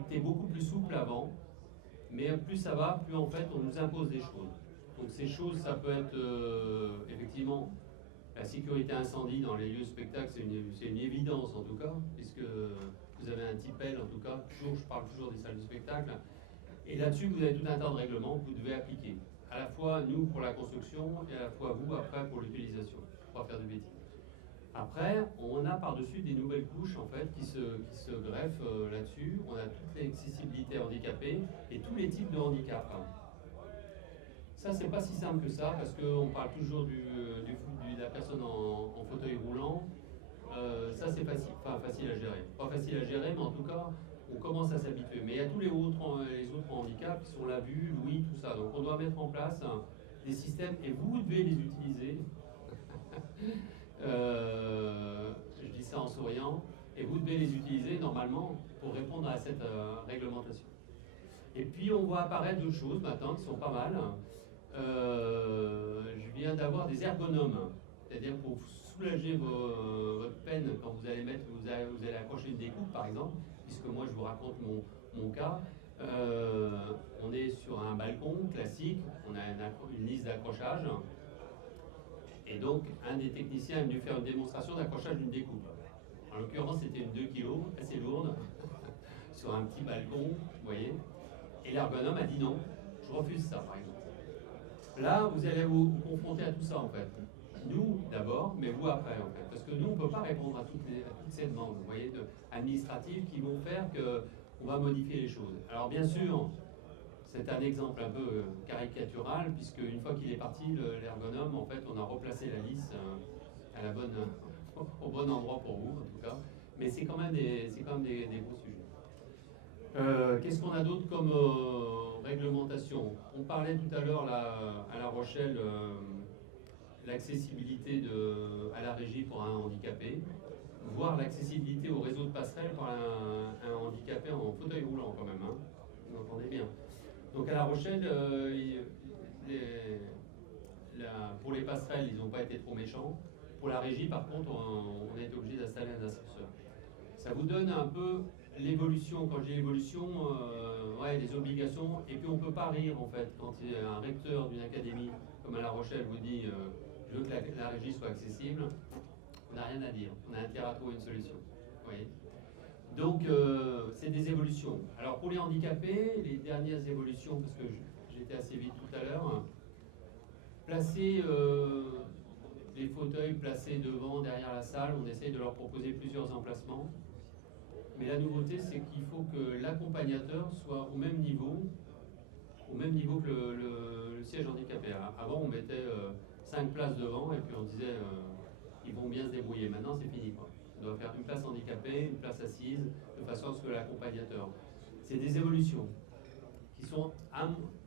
était beaucoup plus souple avant, mais plus ça va, plus en fait on nous impose des choses. Donc ces choses, ça peut être effectivement la sécurité incendie dans les lieux de spectacle, c'est une évidence en tout cas, puisque vous avez un TIPEL en tout cas, toujours, je parle toujours des salles de spectacle, et là-dessus vous avez tout un tas de règlements que vous devez appliquer. À la fois nous pour la construction et à la fois vous après pour l'utilisation, pour pas faire de bêtises. Après, on a par-dessus des nouvelles couches en fait qui se greffent là-dessus. On a toute l'accessibilité handicapée et tous les types de handicap. Ça, c'est pas si simple que ça parce qu'on parle toujours de la personne en fauteuil roulant. Ça, c'est facile à gérer. Pas facile à gérer, mais en tout cas, on commence à s'habituer. Mais il y a tous les autres handicaps qui sont la vue, l'ouïe, tout ça. Donc, on doit mettre en place des systèmes et vous devez les utiliser. Je dis ça en souriant, et vous devez les utiliser normalement pour répondre à cette réglementation. Et puis on voit apparaître d'autres choses maintenant qui sont pas mal. Je viens d'avoir des ergonomes, c'est-à-dire pour soulager votre peine quand vous allez accrocher une découpe par exemple, puisque moi je vous raconte mon cas. On est sur un balcon classique, on a une liste d'accrochage. Et donc, un des techniciens est venu faire une démonstration d'accrochage d'une découpe. En l'occurrence, c'était une 2 kg, assez lourde, sur un petit balcon, vous voyez. Et l'ergonome a dit non, je refuse ça, par exemple. Là, vous allez vous confronter à tout ça, en fait. Nous, d'abord, mais vous après, en fait. Parce que nous, on ne peut pas répondre à toutes ces demandes, vous voyez, administratives qui vont faire qu'on va modifier les choses. Alors, bien sûr, c'est un exemple un peu caricatural, puisque une fois qu'il est parti, l'ergonome, en fait, on a replacé la lisse au bon endroit pour vous, en tout cas. Mais c'est quand même des gros sujets. Qu'est-ce qu'on a d'autre comme réglementation? On parlait tout à l'heure à La Rochelle, l'accessibilité à la régie pour un handicapé, voire l'accessibilité au réseau de passerelles pour un handicapé en fauteuil roulant quand même, hein. Vous entendez bien. Donc à La Rochelle, pour les passerelles, ils n'ont pas été trop méchants. Pour la régie, par contre, on a été obligé d'installer un ascenseur. Ça vous donne un peu l'évolution. Quand je dis l'évolution, les obligations. Et puis on ne peut pas rire, en fait, quand un recteur d'une académie comme à La Rochelle vous dit je veux que la régie soit accessible. On n'a rien à dire. On a intérêt à trouver une solution. Vous voyez ? Donc, c'est des évolutions. Alors, pour les handicapés, les dernières évolutions, parce que j'étais assez vite tout à l'heure, placer les fauteuils placés devant, derrière la salle, on essaye de leur proposer plusieurs emplacements. Mais la nouveauté, c'est qu'il faut que l'accompagnateur soit au même niveau que le siège handicapé. Avant, on mettait 5 places devant et puis on disait ils vont bien se débrouiller. Maintenant, c'est fini, quoi. On doit faire une place handicapée, une place assise, de façon à ce que l'accompagnateur. C'est des évolutions qui sont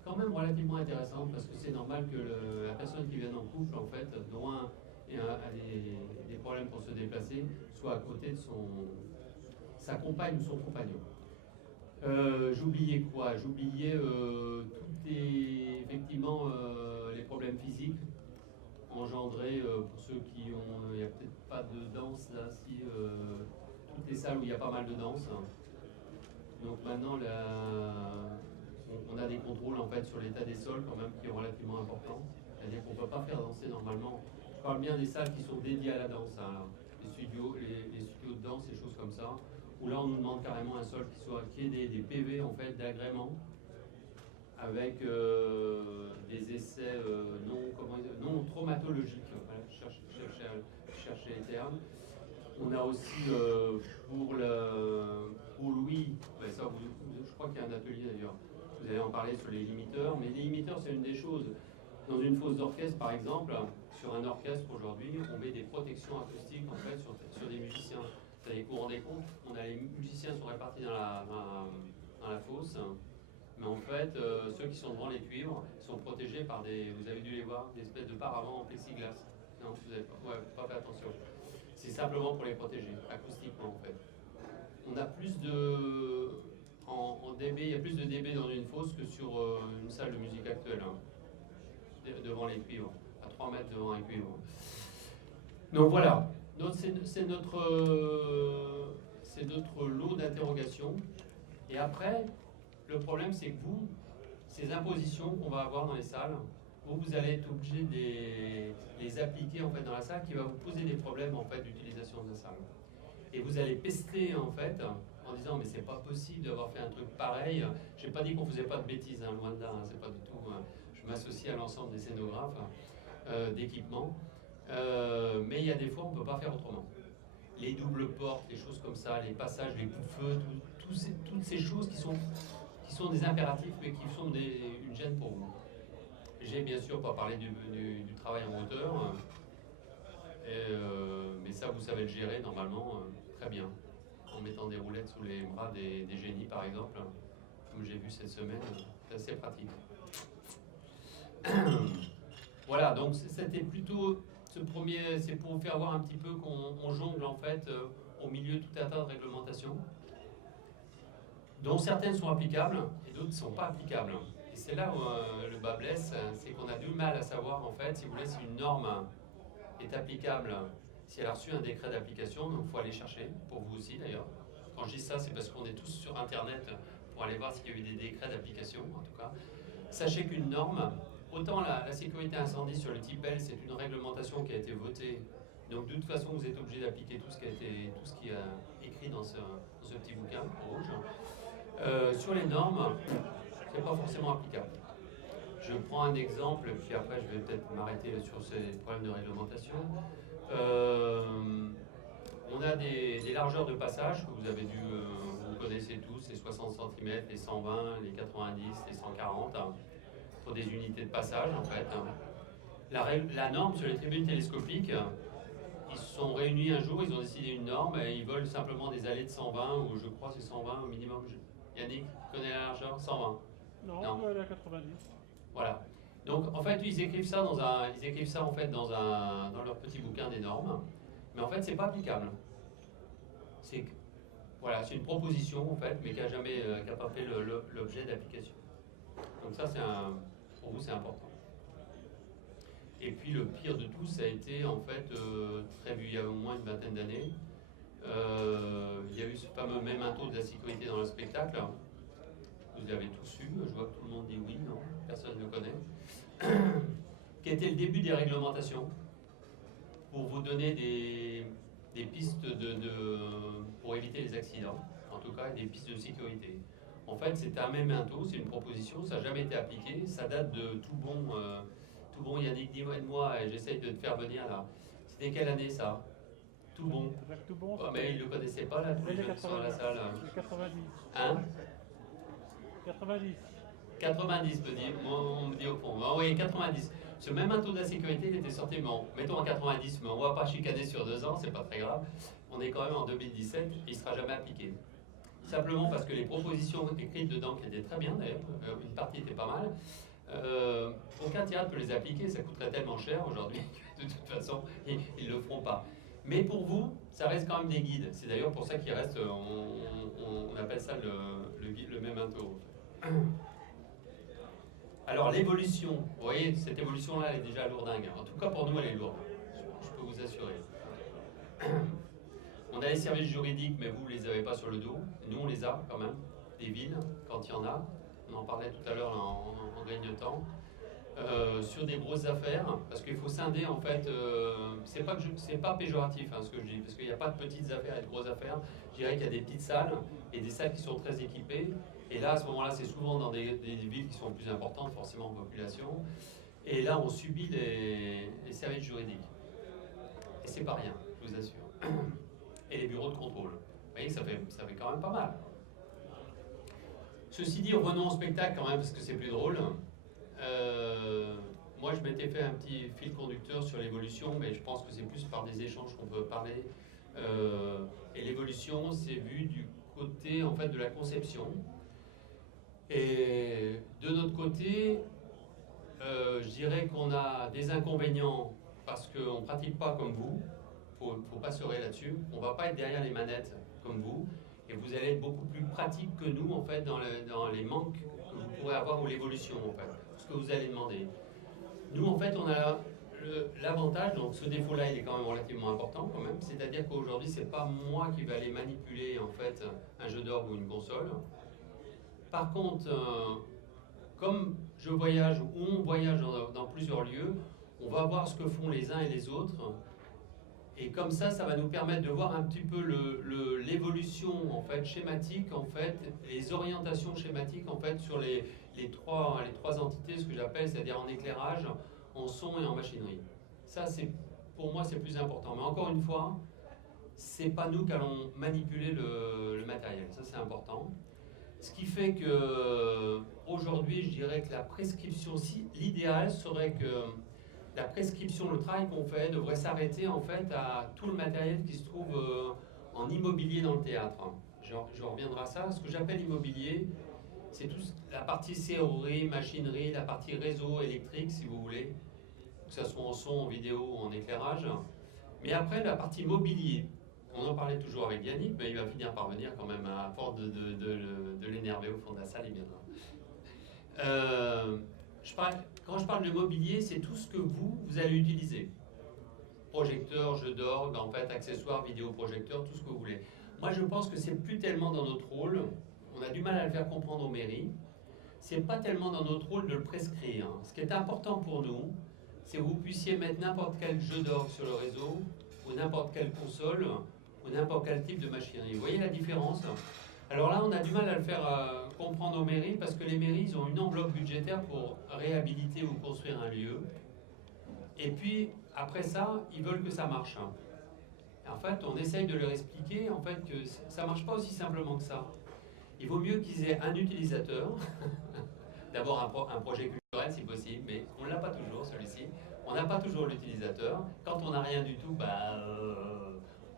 quand même relativement intéressantes parce que c'est normal que la personne qui vient en couple, en fait, dont un a des problèmes pour se déplacer, soit à côté de sa compagne ou son compagnon. J'oubliais quoi? J'oubliais effectivement les problèmes physiques engendrés pour ceux qui ont. Il n'y a peut-être pas de danse là, si toutes les salles où il y a pas mal de danse. Donc maintenant, on a des contrôles en fait sur l'état des sols quand même qui est relativement important. C'est-à-dire qu'on ne peut pas faire danser normalement. Je parle bien des salles qui sont dédiées à la danse, hein, les studios de danse, et choses comme ça. Où là on nous demande carrément un sol qui ait des PV en fait d'agrément avec des essais non traumatologiques. Voilà, je cherchais les termes. On a aussi pour Louis, ça, je crois qu'il y a un atelier d'ailleurs. Vous allez en parler sur les limiteurs, mais les limiteurs c'est une des choses. Dans une fosse d'orchestre par exemple, sur un orchestre aujourd'hui, on met des protections acoustiques en fait sur des musiciens. Vous vous rendez compte, les musiciens sont répartis dans la fosse, mais en fait, ceux qui sont devant les cuivres sont protégés par vous avez dû les voir, des espèces de paravents en plexiglas. Non, vous n'avez pas fait attention. C'est simplement pour les protéger, acoustiquement en fait. On a plus en dB, il y a plus de dB dans une fosse que sur une salle de musique actuelle, hein, devant les cuivres, à 3 mètres devant un cuivre. Donc voilà. C'est notre lot d'interrogations. Et après, le problème, c'est que vous, ces impositions qu'on va avoir dans les salles, vous allez être obligé de les appliquer en fait dans la salle, qui va vous poser des problèmes en fait d'utilisation de la salle. Et vous allez pester en fait en disant mais c'est pas possible d'avoir fait un truc pareil. J'ai pas dit qu'on faisait pas de bêtises, hein, loin de là, hein, c'est pas du tout. Je m'associe à l'ensemble des scénographes d'équipement, mais il y a des fois on peut pas faire autrement. Les doubles portes, les choses comme ça, les passages, les coups-feux, toutes ces choses qui sont des impératifs, mais qui sont une gêne pour vous. J'ai bien sûr pas parlé du travail en hauteur, mais ça vous savez le gérer normalement très bien, en mettant des roulettes sous les bras des génies par exemple, comme j'ai vu cette semaine, c'est assez pratique. Voilà, donc c'était plutôt ce premier, c'est pour vous faire voir un petit peu qu'on jongle en fait au milieu de tout un tas de réglementations, dont certaines sont applicables et d'autres ne sont pas applicables. Et c'est là où le bas blesse, c'est qu'on a du mal à savoir en fait, si vous voulez, si une norme est applicable, si elle a reçu un décret d'application, donc il faut aller chercher, pour vous aussi d'ailleurs. Quand je dis ça, c'est parce qu'on est tous sur internet pour aller voir s'il y a eu des décrets d'application, en tout cas. Sachez qu'une norme, autant la sécurité incendie sur le type L, c'est une réglementation qui a été votée, donc de toute façon vous êtes obligé d'appliquer tout ce qui est écrit dans ce petit bouquin rouge. Sur les normes, c'est pas forcément applicable. Je prends un exemple, puis après je vais peut-être m'arrêter sur ces problèmes de réglementation. On a des largeurs de passage que vous avez dû, vous connaissez tous, les 60 cm, les 120, les 90, les 140, pour des unités de passage en fait. La norme sur les tribunes télescopiques, ils se sont réunis un jour, ils ont décidé une norme et ils veulent simplement des allées de 120, ou je crois c'est 120 au minimum. Yannick, connaît la largeur 120? Non, elle est à 90. Voilà. Donc en fait, ils écrivent ça en fait dans leur petit bouquin des normes, mais en fait, c'est pas applicable. Voilà, c'est une proposition en fait, mais qui n'a pas fait l'objet d'application. Donc ça, pour vous, c'est important. Et puis le pire de tout, ça a été en fait il y a au moins une vingtaine d'années. Il y a eu ce fameux memento de la sécurité dans le spectacle. Vous l'avez tous eu, je vois que tout le monde dit oui, non, personne ne le connaît. Qui était le début des réglementations pour vous donner des pistes pour éviter les accidents, en tout cas des pistes de sécurité. En fait, c'est un memento, c'est une proposition, ça n'a jamais été appliqué, ça date de tout bon Yannick, dis-moi, et j'essaye de te faire venir là. C'était quelle année ça? Tout bon. Tout bon. Oh, mais il ne le connaissait pas là, tous les jeunes sur la salle. 90. Hein? 90. 90, on me dit au fond. Ah oui, 90. Ce même taux de la sécurité, il était sorti, mettons en 90, mais on ne va pas chicaner sur 2 ans, c'est pas très grave. On est quand même en 2017, il ne sera jamais appliqué. Simplement parce que les propositions écrites dedans, qui étaient très bien d'ailleurs, une partie était pas mal, aucun théâtre peut les appliquer, ça coûterait tellement cher aujourd'hui que de toute façon, ils ne le feront pas. Mais pour vous, ça reste quand même des guides. C'est d'ailleurs pour ça qu'il reste, on appelle ça le memento. Alors l'évolution, vous voyez, cette évolution-là, elle est déjà lourdingue. En tout cas pour nous, elle est lourde, je peux vous assurer. On a les services juridiques, mais vous ne les avez pas sur le dos. Nous, on les a quand même, des villes, quand il y en a. On en parlait tout à l'heure en grignotant. Sur des grosses affaires, parce qu'il faut scinder en fait, c'est pas péjoratif ce que je dis, parce qu'il n'y a pas de petites affaires et de grosses affaires. Je dirais qu'il y a des petites salles et des salles qui sont très équipées. Et là, à ce moment-là, c'est souvent dans des villes qui sont plus importantes, forcément en population. Et là, on subit les services juridiques. Et c'est pas rien, je vous assure. Et les bureaux de contrôle. Vous voyez, ça fait quand même pas mal. Ceci dit, revenons au spectacle quand même, parce que c'est plus drôle. Moi, je m'étais fait un petit fil conducteur sur l'évolution, mais je pense que c'est plus par des échanges qu'on peut parler. Et l'évolution, c'est vu du côté en fait de la conception. Et de notre côté, je dirais qu'on a des inconvénients parce qu'on ne pratique pas comme vous. Il ne faut pas se leurrer là-dessus. On ne va pas être derrière les manettes comme vous. Et vous allez être beaucoup plus pratique que nous en fait dans les manques que vous pourrez avoir ou l'évolution en fait, ce que vous allez demander. Nous en fait on a l'avantage, donc ce défaut-là il est quand même relativement important quand même, c'est-à-dire qu'aujourd'hui c'est pas moi qui vais aller manipuler en fait un jeu d'orgue ou une console, Par contre, comme je voyage ou on voyage dans plusieurs lieux, on va voir ce que font les uns et les autres. Et comme ça va nous permettre de voir un petit peu l'évolution en fait schématique, en fait, les orientations schématiques en fait sur les trois entités, ce que j'appelle, c'est-à-dire en éclairage, en son et en machinerie. Ça, pour moi, c'est plus important. Mais encore une fois, c'est pas nous qui allons manipuler le matériel. Ça, c'est important. Ce qui fait que aujourd'hui, je dirais que la prescription, l'idéal serait que la prescription, le travail qu'on fait devrait s'arrêter en fait à tout le matériel qui se trouve en immobilier dans le théâtre. Je reviendrai à ça. Ce que j'appelle immobilier, c'est tout la partie serrurerie, machinerie, la partie réseau électrique, si vous voulez, que ce soit en son, en vidéo ou en éclairage. Mais après, la partie mobilier, on en parlait toujours avec Yannick, mais il va finir par venir quand même à force de l'énerver au fond de la salle, il viendra. Quand je parle de mobilier, c'est tout ce que vous allez utiliser. Projecteur, jeu d'orgue, en fait, accessoires, vidéoprojecteurs, tout ce que vous voulez. Moi, je pense que c'est plus tellement dans notre rôle, on a du mal à le faire comprendre aux mairies, c'est pas tellement dans notre rôle de le prescrire. Ce qui est important pour nous, c'est que vous puissiez mettre n'importe quel jeu d'orgue sur le réseau, ou n'importe quelle console, ou n'importe quel type de machinerie. Vous voyez la différence ? Alors là, on a du mal à le faire comprendre aux mairies parce que les mairies, ils ont une enveloppe budgétaire pour réhabiliter ou construire un lieu. Et puis, après ça, ils veulent que ça marche. Et en fait, on essaye de leur expliquer en fait, que ça ne marche pas aussi simplement que ça. Il vaut mieux qu'ils aient un utilisateur, d'abord un projet culturel si possible, mais on ne l'a pas toujours celui-ci. On n'a pas toujours l'utilisateur. Quand on n'a rien du tout,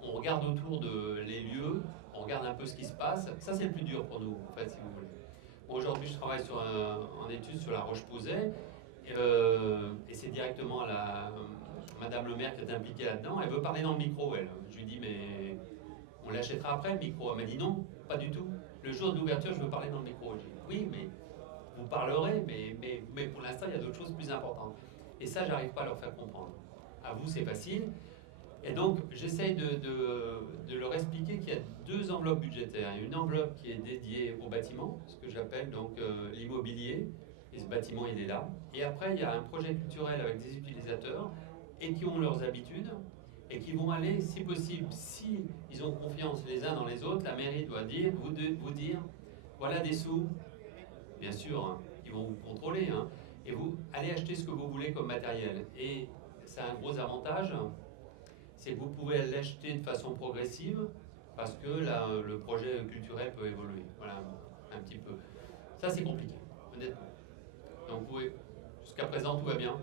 on regarde autour les lieux, on regarde un peu ce qui se passe. Ça, c'est le plus dur pour nous, en fait, si vous voulez. Bon, aujourd'hui, je travaille en études sur la Roche-Posay, et c'est directement Madame le maire qui est impliquée là-dedans. Elle veut parler dans le micro, elle. Je lui dis, mais on l'achètera après, le micro. Elle m'a dit, non, pas du tout. Le jour d'ouverture, je veux parler dans le micro. Je dis, oui, mais vous parlerez, mais pour l'instant, il y a d'autres choses plus importantes. Et ça, j'arrive pas à leur faire comprendre. À vous, c'est facile. Et donc, j'essaye de leur expliquer qu'il y a deux enveloppes budgétaires. Il y a une enveloppe qui est dédiée au bâtiment, ce que j'appelle donc l'immobilier, et ce bâtiment, il est là. Et après, il y a un projet culturel avec des utilisateurs, et qui ont leurs habitudes, et qui vont aller, si possible, si ils ont confiance les uns dans les autres, la mairie doit vous dire, voilà des sous, bien sûr, hein, ils vont vous contrôler, hein, et vous allez acheter ce que vous voulez comme matériel. Et c'est un gros avantage, c'est que vous pouvez l'acheter de façon progressive parce que le projet culturel peut évoluer. Voilà, un petit peu. Ça, c'est compliqué, honnêtement. Donc, jusqu'à présent, tout va bien.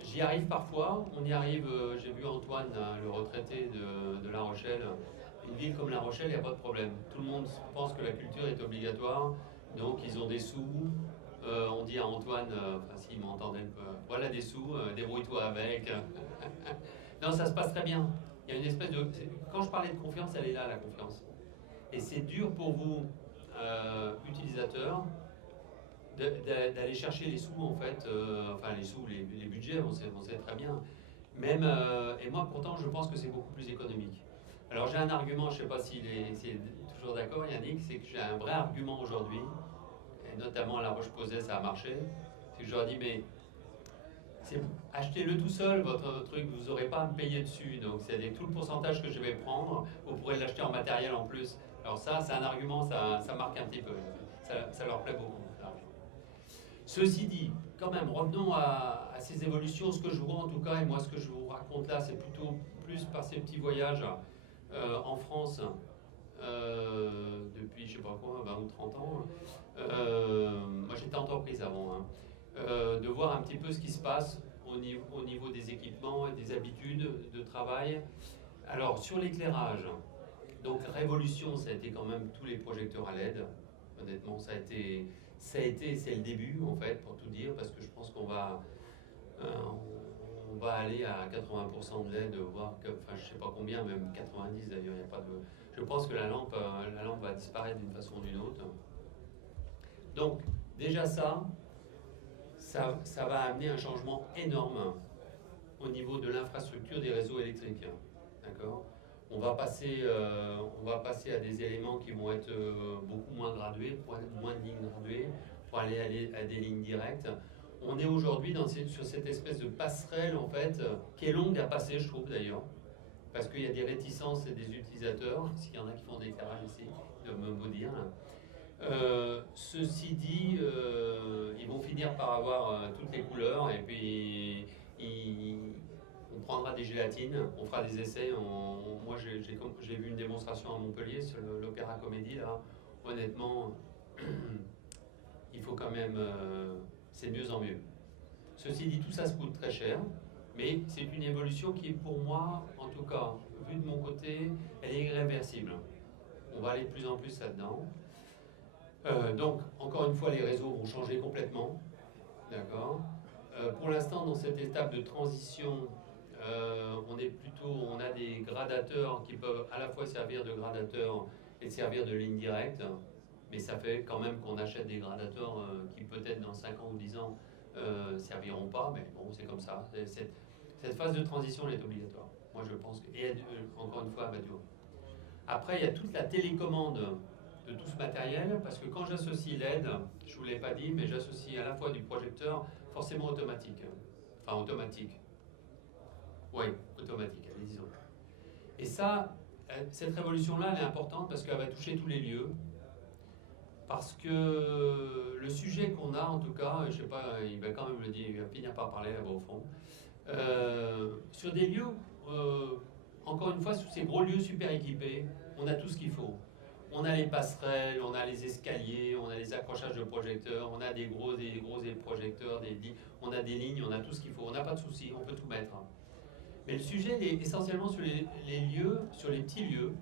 J'y arrive parfois. On y arrive, j'ai vu Antoine, le retraité de La Rochelle. Une ville comme La Rochelle, il n'y a pas de problème. Tout le monde pense que la culture est obligatoire, donc ils ont des sous. On dit à Antoine, s'il m'entendait, voilà des sous, débrouille-toi avec. Non, ça se passe très bien. Il y a une espèce de... Quand je parlais de confiance, elle est là, la confiance. Et c'est dur pour vous, utilisateurs, d'aller chercher les sous, en fait. Enfin, les sous, les budgets, on sait très bien. Même, et moi, pourtant, je pense que c'est beaucoup plus économique. Alors, j'ai un argument, je ne sais pas s'il est toujours d'accord, Yannick, c'est que j'ai un vrai argument aujourd'hui. Et notamment à La Roche-Posay, ça a marché. C'est que je leur dis, mais achetez-le tout seul, votre truc, vous n'aurez pas à me payer dessus. Donc, c'est tout le pourcentage que je vais prendre, vous pourrez l'acheter en matériel en plus. Alors ça, c'est un argument, ça marque un petit peu. Ça leur plaît beaucoup. Ceci dit, quand même, revenons à ces évolutions. Ce que je vois en tout cas, et moi ce que je vous raconte là, c'est plutôt plus par ces petits voyages en France depuis, je sais pas quoi, 20 ou 30 ans. Moi j'étais entreprise avant, hein. De voir un petit peu ce qui se passe au niveau des équipements et des habitudes de travail. Alors sur l'éclairage, donc révolution, ça a été quand même tous les projecteurs à LED. Honnêtement, c'est le début en fait, pour tout dire, parce que je pense qu'on va aller à 80% de LED, voire enfin je sais pas combien, même 90 d'ailleurs. Il y a pas de. Je pense que la lampe va disparaître d'une façon ou d'une autre. Donc déjà ça va amener un changement énorme au niveau de l'infrastructure des réseaux électriques. D'accord ? on va passer à des éléments qui vont être beaucoup moins gradués, moins de lignes graduées, pour aller à des lignes directes. On est aujourd'hui sur cette espèce de passerelle en fait, qui est longue à passer, je trouve d'ailleurs, parce qu'il y a des réticences des utilisateurs, s'il y en a qui font des éclairages ici, de me maudire. Ceci dit, ils vont finir par avoir toutes les couleurs et puis on prendra des gélatines, on fera des essais. Moi, j'ai vu une démonstration à Montpellier sur l'Opéra Comédie. Là, honnêtement, il faut quand même, c'est de mieux en mieux. Ceci dit, tout ça se coûte très cher, mais c'est une évolution qui est pour moi, en tout cas, vu de mon côté, elle est irréversible. On va aller de plus en plus là-dedans. Donc, encore une fois, les réseaux vont changer complètement. D'accord. Pour l'instant, dans cette étape de transition, on a des gradateurs qui peuvent à la fois servir de gradateurs et servir de ligne directe, mais ça fait quand même qu'on achète des gradateurs qui peut-être dans 5 ans ou 10 ans serviront pas, mais bon, c'est comme ça. Cette phase de transition elle est obligatoire. Moi, je pense que, et encore une fois, elle va durer. Après, il y a toute la télécommande de tout ce matériel, parce que quand j'associe LED, je ne vous l'ai pas dit, mais j'associe à la fois du projecteur forcément automatique. Enfin, automatique. Oui, automatique, allez, disons. Et ça, cette révolution-là, elle est importante parce qu'elle va toucher tous les lieux. Parce que le sujet qu'on a, en tout cas, je ne sais pas, il va quand même le dire, il va finir par parler là-bas au fond, sur des lieux, encore une fois, sur ces gros lieux super équipés, on a tout ce qu'il faut. On a les passerelles, on a les escaliers, on a les accrochages de projecteurs, on a des gros projecteurs, on a des lignes, on a tout ce qu'il faut. On n'a pas de souci, on peut tout mettre. Mais le sujet est essentiellement sur les lieux, sur les petits lieux.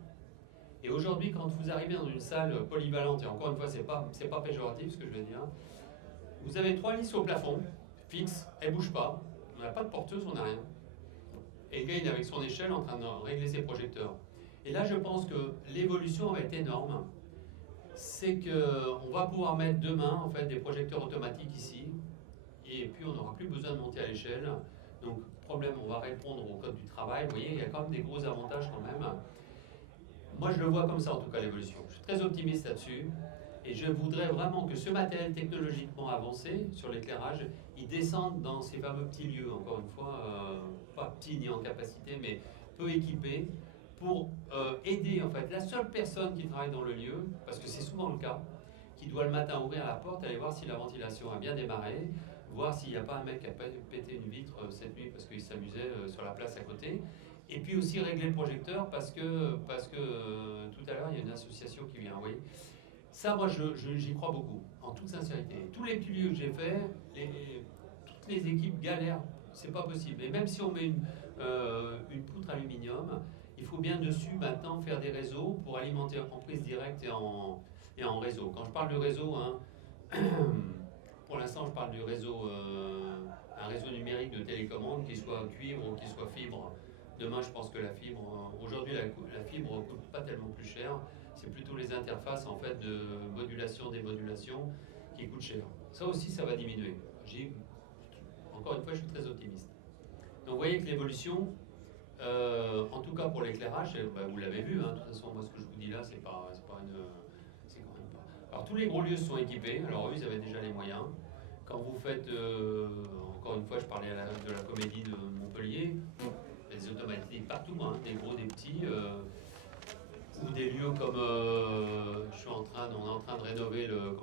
Et aujourd'hui, quand vous arrivez dans une salle polyvalente, et encore une fois, c'est pas péjoratif ce que je veux dire, vous avez 3 lisses au plafond, fixes, elles ne bougent pas, on n'a pas de porteuse, on n'a rien. Et le gars, il est avec son échelle en train de régler ses projecteurs. Et là, je pense que l'évolution va être énorme. C'est qu'on va pouvoir mettre demain en fait, des projecteurs automatiques ici, et puis on n'aura plus besoin de monter à l'échelle. Donc, problème, on va répondre au code du travail. Vous voyez, il y a quand même des gros avantages quand même. Moi, je le vois comme ça, en tout cas, l'évolution. Je suis très optimiste là-dessus. Et je voudrais vraiment que ce matériel technologiquement avancé sur l'éclairage, il descende dans ces fameux petits lieux, encore une fois, pas petits ni en capacité, mais peu équipés, pour aider en fait la seule personne qui travaille dans le lieu, parce que c'est souvent le cas, qui doit le matin ouvrir la porte, aller voir si la ventilation a bien démarré, voir s'il n'y a pas un mec qui a pété une vitre cette nuit parce qu'il s'amusait sur la place à côté. Et puis aussi régler le projecteur parce que tout à l'heure il y a une association qui vient. Oui. Ça, moi, j'y crois beaucoup, en toute sincérité. Tous les petits lieux que j'ai faits, toutes les équipes galèrent, c'est pas possible. Et même si on met une poutre aluminium, il faut bien dessus maintenant faire des réseaux pour alimenter en prise directe et en réseau. Quand je parle de réseau, hein, pour l'instant, je parle du réseau, un réseau numérique de télécommande qui soit cuivre ou qui soit fibre. Demain, je pense que la fibre, aujourd'hui, la fibre ne coûte pas tellement plus cher. C'est plutôt les interfaces en fait de modulation, démodulation qui coûtent cher. Ça aussi, ça va diminuer. Encore une fois, je suis très optimiste. Donc, vous voyez que l'évolution, en tout cas pour l'éclairage, vous l'avez vu. Hein, de toute façon, moi, ce que je vous dis là, c'est pas une, c'est quand même pas. Alors, tous les gros lieux sont équipés. Alors, eux, ils avaient déjà les moyens. Quand vous faites, encore une fois, je parlais de la comédie de Montpellier. Des automatiques partout, hein, des gros, des petits, ou des lieux comme on est en train de rénover le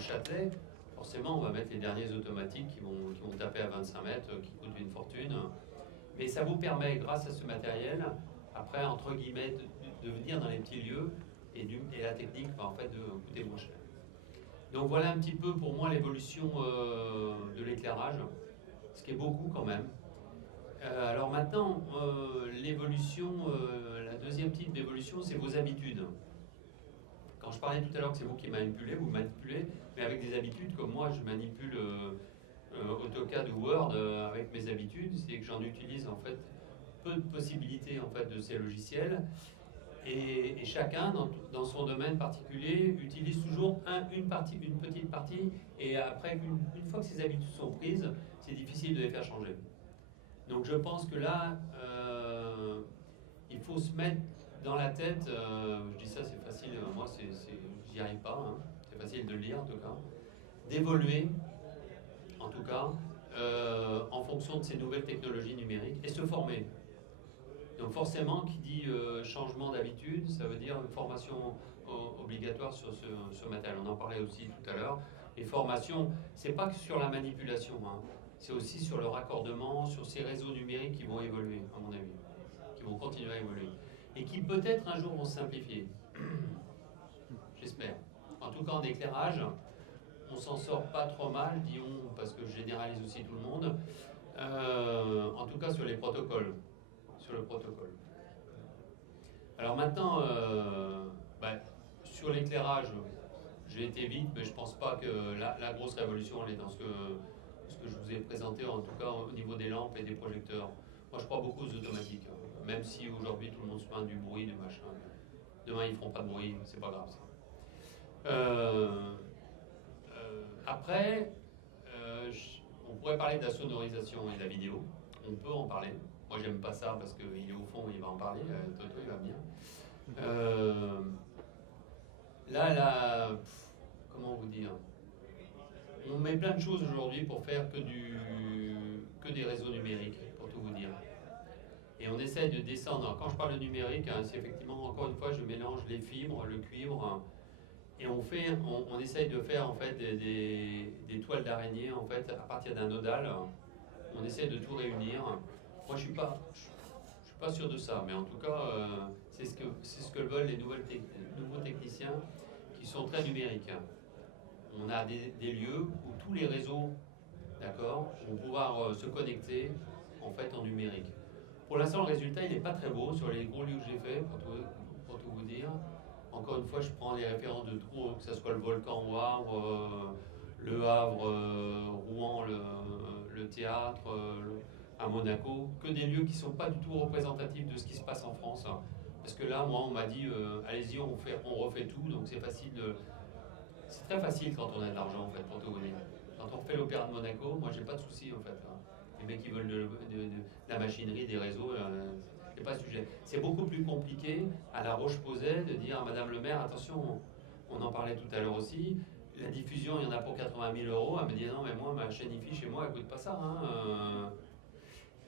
Châtelet. Forcément, on va mettre les derniers automatiques qui vont taper à 25 mètres, qui coûtent une fortune. Mais ça vous permet, grâce à ce matériel, après, entre guillemets, de venir dans les petits lieux et la technique va en fait de coûter moins cher. Donc voilà un petit peu pour moi l'évolution de l'éclairage, ce qui est beaucoup quand même. Alors maintenant, l'évolution, la deuxième type d'évolution, c'est vos habitudes. Quand je parlais tout à l'heure que c'est vous qui manipulez, vous manipulez, mais avec des habitudes comme moi, je manipule AutoCAD ou Word avec mes habitudes, c'est que j'en utilise en fait peu de possibilités en fait de ces logiciels, et chacun dans son domaine particulier utilise toujours une petite partie, et après une fois que ces habitudes sont prises, c'est difficile de les faire changer. Donc je pense que là, il faut se mettre dans la tête, je dis ça c'est facile, moi j'y arrive pas, hein, c'est facile de le dire en tout cas, d'évoluer en tout cas en fonction de ces nouvelles technologies numériques et se former. Donc forcément, qui dit changement d'habitude, ça veut dire une formation obligatoire sur ce matériel. On en parlait aussi tout à l'heure. Les formations, c'est pas que sur la manipulation, hein. C'est aussi sur le raccordement, sur ces réseaux numériques qui vont évoluer, à mon avis, qui vont continuer à évoluer. Et qui peut-être un jour vont se simplifier. J'espère. En tout cas, en éclairage, on s'en sort pas trop mal, disons, parce que je généralise aussi tout le monde. En tout cas, sur les protocoles. Sur le protocole. Alors maintenant, sur l'éclairage, j'ai été vite, mais je pense pas que la grosse révolution elle est dans ce que je vous ai présenté, en tout cas au niveau des lampes et des projecteurs. Moi, je crois beaucoup aux automatiques, hein, même si aujourd'hui tout le monde se plaint du bruit, du machin. Demain, ils feront pas de bruit, c'est pas grave. Après, on pourrait parler de la sonorisation et de la vidéo. On peut en parler. Moi, j'aime pas ça parce qu'il est au fond, il va en parler. Toto, il va bien. Comment vous dire? On met plein de choses aujourd'hui pour faire que des réseaux numériques, pour tout vous dire. Et on essaie de descendre. Alors, quand je parle de numérique, hein, c'est effectivement, encore une fois, je mélange les fibres, le cuivre, hein, et on essaye de faire en fait des toiles d'araignée en fait à partir d'un nodal. On essaie de tout réunir. Moi, je suis pas sûr de ça, mais en tout cas, c'est ce que veulent les nouveaux techniciens qui sont très numériques. On a des lieux où tous les réseaux, d'accord, vont pouvoir se connecter en fait en numérique. Pour l'instant, le résultat, il n'est pas très beau sur les gros lieux que j'ai fait, pour tout vous dire. Encore une fois, je prends les références de tout, que ce soit le volcan au Havre, le Havre, Rouen, le théâtre, à Monaco, que des lieux qui ne sont pas du tout représentatifs de ce qui se passe en France. Hein. Parce que là, moi, on m'a dit, allez-y, on refait tout, donc c'est facile de... C'est très facile quand on a de l'argent, en fait, pour tout vous dire. Quand on refait l'opéra de Monaco, moi, j'ai pas de soucis, en fait. Hein. Les mecs qui veulent de la machinerie, des réseaux, c'est pas le sujet. C'est beaucoup plus compliqué à La Roche-Posay de dire à Madame le maire, attention, on en parlait tout à l'heure aussi, la diffusion, il y en a pour 80 000 euros. Elle me dit, non, mais moi, ma chaîne IFI chez moi, elle coûte pas ça. Hein.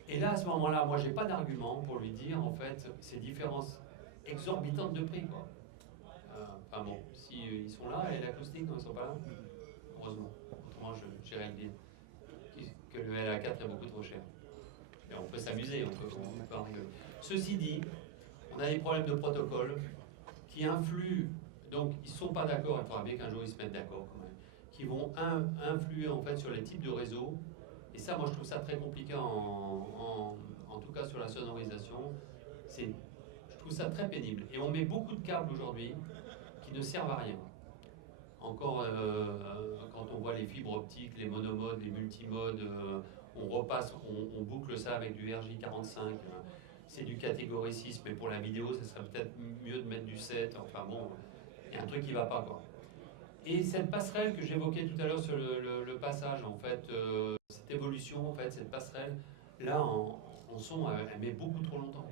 Et là, à ce moment-là, moi, j'ai pas d'argument pour lui dire, en fait, ces différences exorbitantes de prix, quoi. Enfin bon, si ils sont là, et l'acoustique, non, ils sont pas là, heureusement. Autrement, j'irais le dire. Que le LA4 est beaucoup trop cher. Et on peut s'amuser, on peut en rigoler. Ceci dit, on a des problèmes de protocole qui influent, donc ils ne sont pas d'accord, il faudra bien qu'un jour ils se mettent d'accord quand même, qui vont influer en fait sur les types de réseaux. Et ça, moi je trouve ça très compliqué en tout cas sur la sonorisation. Je trouve ça très pénible. Et on met beaucoup de câbles aujourd'hui qui ne servent à rien. Encore, quand on voit les fibres optiques, les monomodes, les multimodes, on repasse, on boucle ça avec du RJ45. C'est du catégorie 6, mais pour la vidéo, ça serait peut-être mieux de mettre du 7. Enfin bon, il y a un truc qui ne va pas, quoi. Et cette passerelle que j'évoquais tout à l'heure sur le passage, en fait, cette évolution, en fait, cette passerelle, là, en son, elle met beaucoup trop longtemps.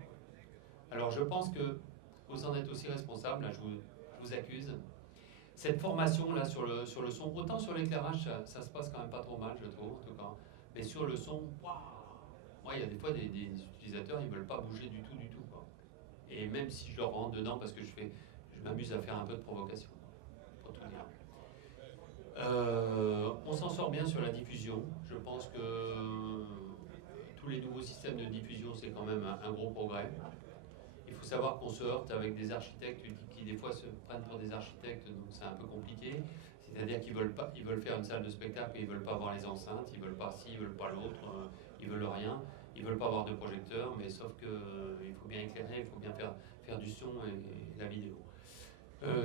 Alors je pense que vous en êtes aussi responsable, là, je vous accuse. Cette formation-là sur le son, autant sur l'éclairage, ça se passe quand même pas trop mal, je trouve, en tout cas. Mais sur le son, moi, il y a des fois des utilisateurs, ils veulent pas bouger du tout, quoi. Et même si je leur rentre dedans, parce que je m'amuse à faire un peu de provocation, pour tout dire. On s'en sort bien sur la diffusion. Je pense que tous les nouveaux systèmes de diffusion, c'est quand même un gros progrès. Il faut savoir qu'on se heurte avec des architectes qui des fois se prennent pour des architectes, donc c'est un peu compliqué. C'est-à-dire qu'ils veulent faire une salle de spectacle, mais ils veulent pas avoir les enceintes, ils veulent pas ci, ils veulent pas l'autre, ils veulent rien. Ils veulent pas avoir de projecteur, mais sauf que il faut bien éclairer, il faut bien faire du son et la vidéo.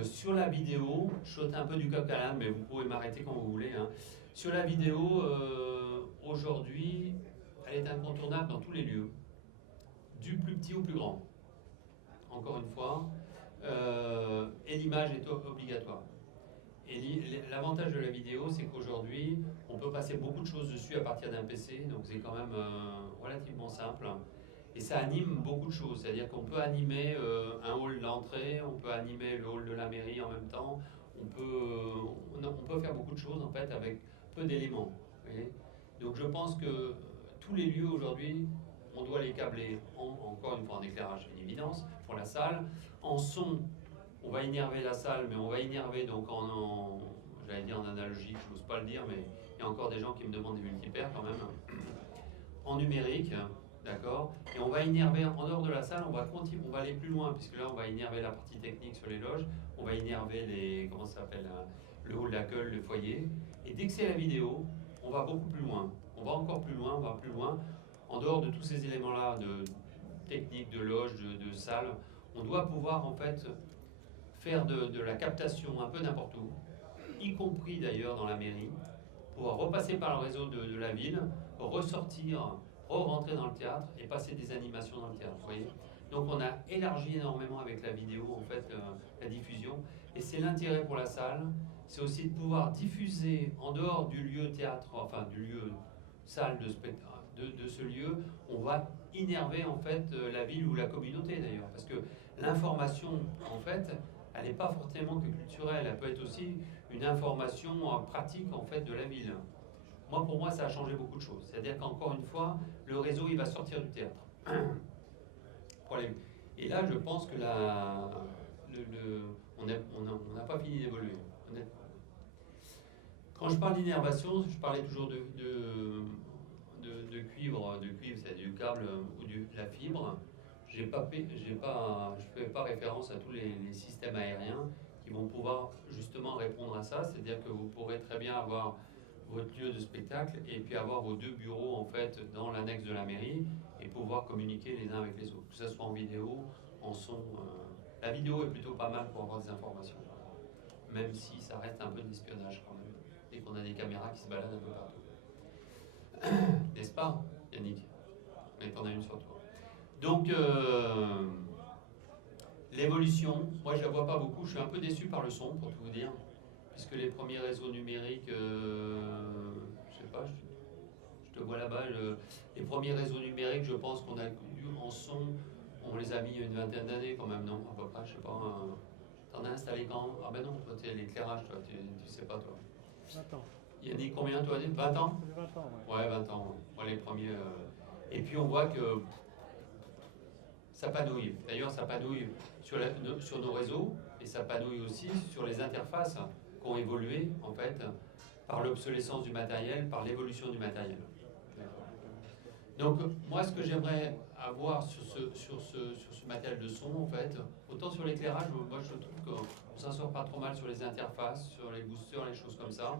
Sur la vidéo, je saute un peu du coq à l'âne, mais vous pouvez m'arrêter quand vous voulez. Hein. Sur la vidéo, aujourd'hui, elle est incontournable dans tous les lieux, du plus petit au plus grand. Encore une fois, et l'image est obligatoire. Et l'avantage de la vidéo, c'est qu'aujourd'hui, on peut passer beaucoup de choses dessus à partir d'un PC, donc c'est quand même relativement simple. Et ça anime beaucoup de choses, c'est-à-dire qu'on peut animer un hall d'entrée, on peut animer le hall de la mairie en même temps, on peut faire beaucoup de choses en fait avec peu d'éléments. Vous voyez. Donc je pense que tous les lieux aujourd'hui, on doit les câbler encore une fois en éclairage, une évidence, pour la salle. En son, on va énerver la salle, mais on va énerver donc j'allais dire en analogique, je n'ose pas le dire, mais il y a encore des gens qui me demandent des multipairs quand même. En numérique, d'accord. Et on va énerver en dehors de la salle, on va aller plus loin, puisque là on va énerver la partie technique sur les loges, on va énerver comment ça s'appelle, le hall d'accueil, le foyer. Et dès que c'est la vidéo, on va beaucoup plus loin. On va encore plus loin, on va plus loin. En dehors de tous ces éléments-là, de technique, de loge, de salle, on doit pouvoir en fait faire de la captation un peu n'importe où, y compris d'ailleurs dans la mairie, pouvoir repasser par le réseau de la ville, ressortir, re-rentrer dans le théâtre et passer des animations dans le théâtre. Vous voyez. Donc on a élargi énormément avec la vidéo, en fait, la diffusion. Et c'est l'intérêt pour la salle, c'est aussi de pouvoir diffuser en dehors du lieu théâtre, enfin du lieu salle de spectacle, de ce lieu, on va innerver en fait la ville ou la communauté d'ailleurs. Parce que l'information, en fait, elle n'est pas forcément que culturelle, elle peut être aussi une information pratique en fait de la ville. Moi, pour moi, ça a changé beaucoup de choses. C'est-à-dire qu'encore une fois, le réseau, il va sortir du théâtre. Et là, je pense que on n'a pas fini d'évoluer. Quand je parle d'innervation, je parlais toujours de cuivre, c'est-à-dire du câble ou de la fibre. Je ne fais pas référence à tous les systèmes aériens qui vont pouvoir justement répondre à ça. C'est-à-dire que vous pourrez très bien avoir votre lieu de spectacle et puis avoir vos deux bureaux en fait dans l'annexe de la mairie et pouvoir communiquer les uns avec les autres, que ce soit en vidéo, en son. La vidéo est plutôt pas mal pour avoir des informations, même si ça reste un peu de l'espionnage quand même, et qu'on a des caméras qui se baladent un peu partout. N'est-ce pas, Yannick? Mais t'en as une sur toi. Donc, l'évolution, moi je la vois pas beaucoup, je suis un peu déçu par le son pour tout vous dire. Puisque les premiers réseaux numériques, je sais pas, je te vois là-bas, les premiers réseaux numériques, je pense qu'on a eu en son, on les a mis il y a une vingtaine d'années quand même, non? À peu près, je sais pas. T'en as installé quand? Ah ben non, toi, tu es l'éclairage, toi, tu sais pas, toi. 20 ans. Il y a dit combien, toi? 20 ans? 20 ans, ouais. Ouais, 20 ans. Moi, les premiers. Et puis on voit que ça panouille. D'ailleurs, ça panouille sur nos réseaux et ça panouille aussi sur les interfaces qui ont évolué en fait par l'obsolescence du matériel, par l'évolution du matériel. Donc moi ce que j'aimerais avoir sur ce matériel de son en fait, autant sur l'éclairage, moi je trouve qu'on s'en sort pas trop mal sur les interfaces, sur les boosters, les choses comme ça.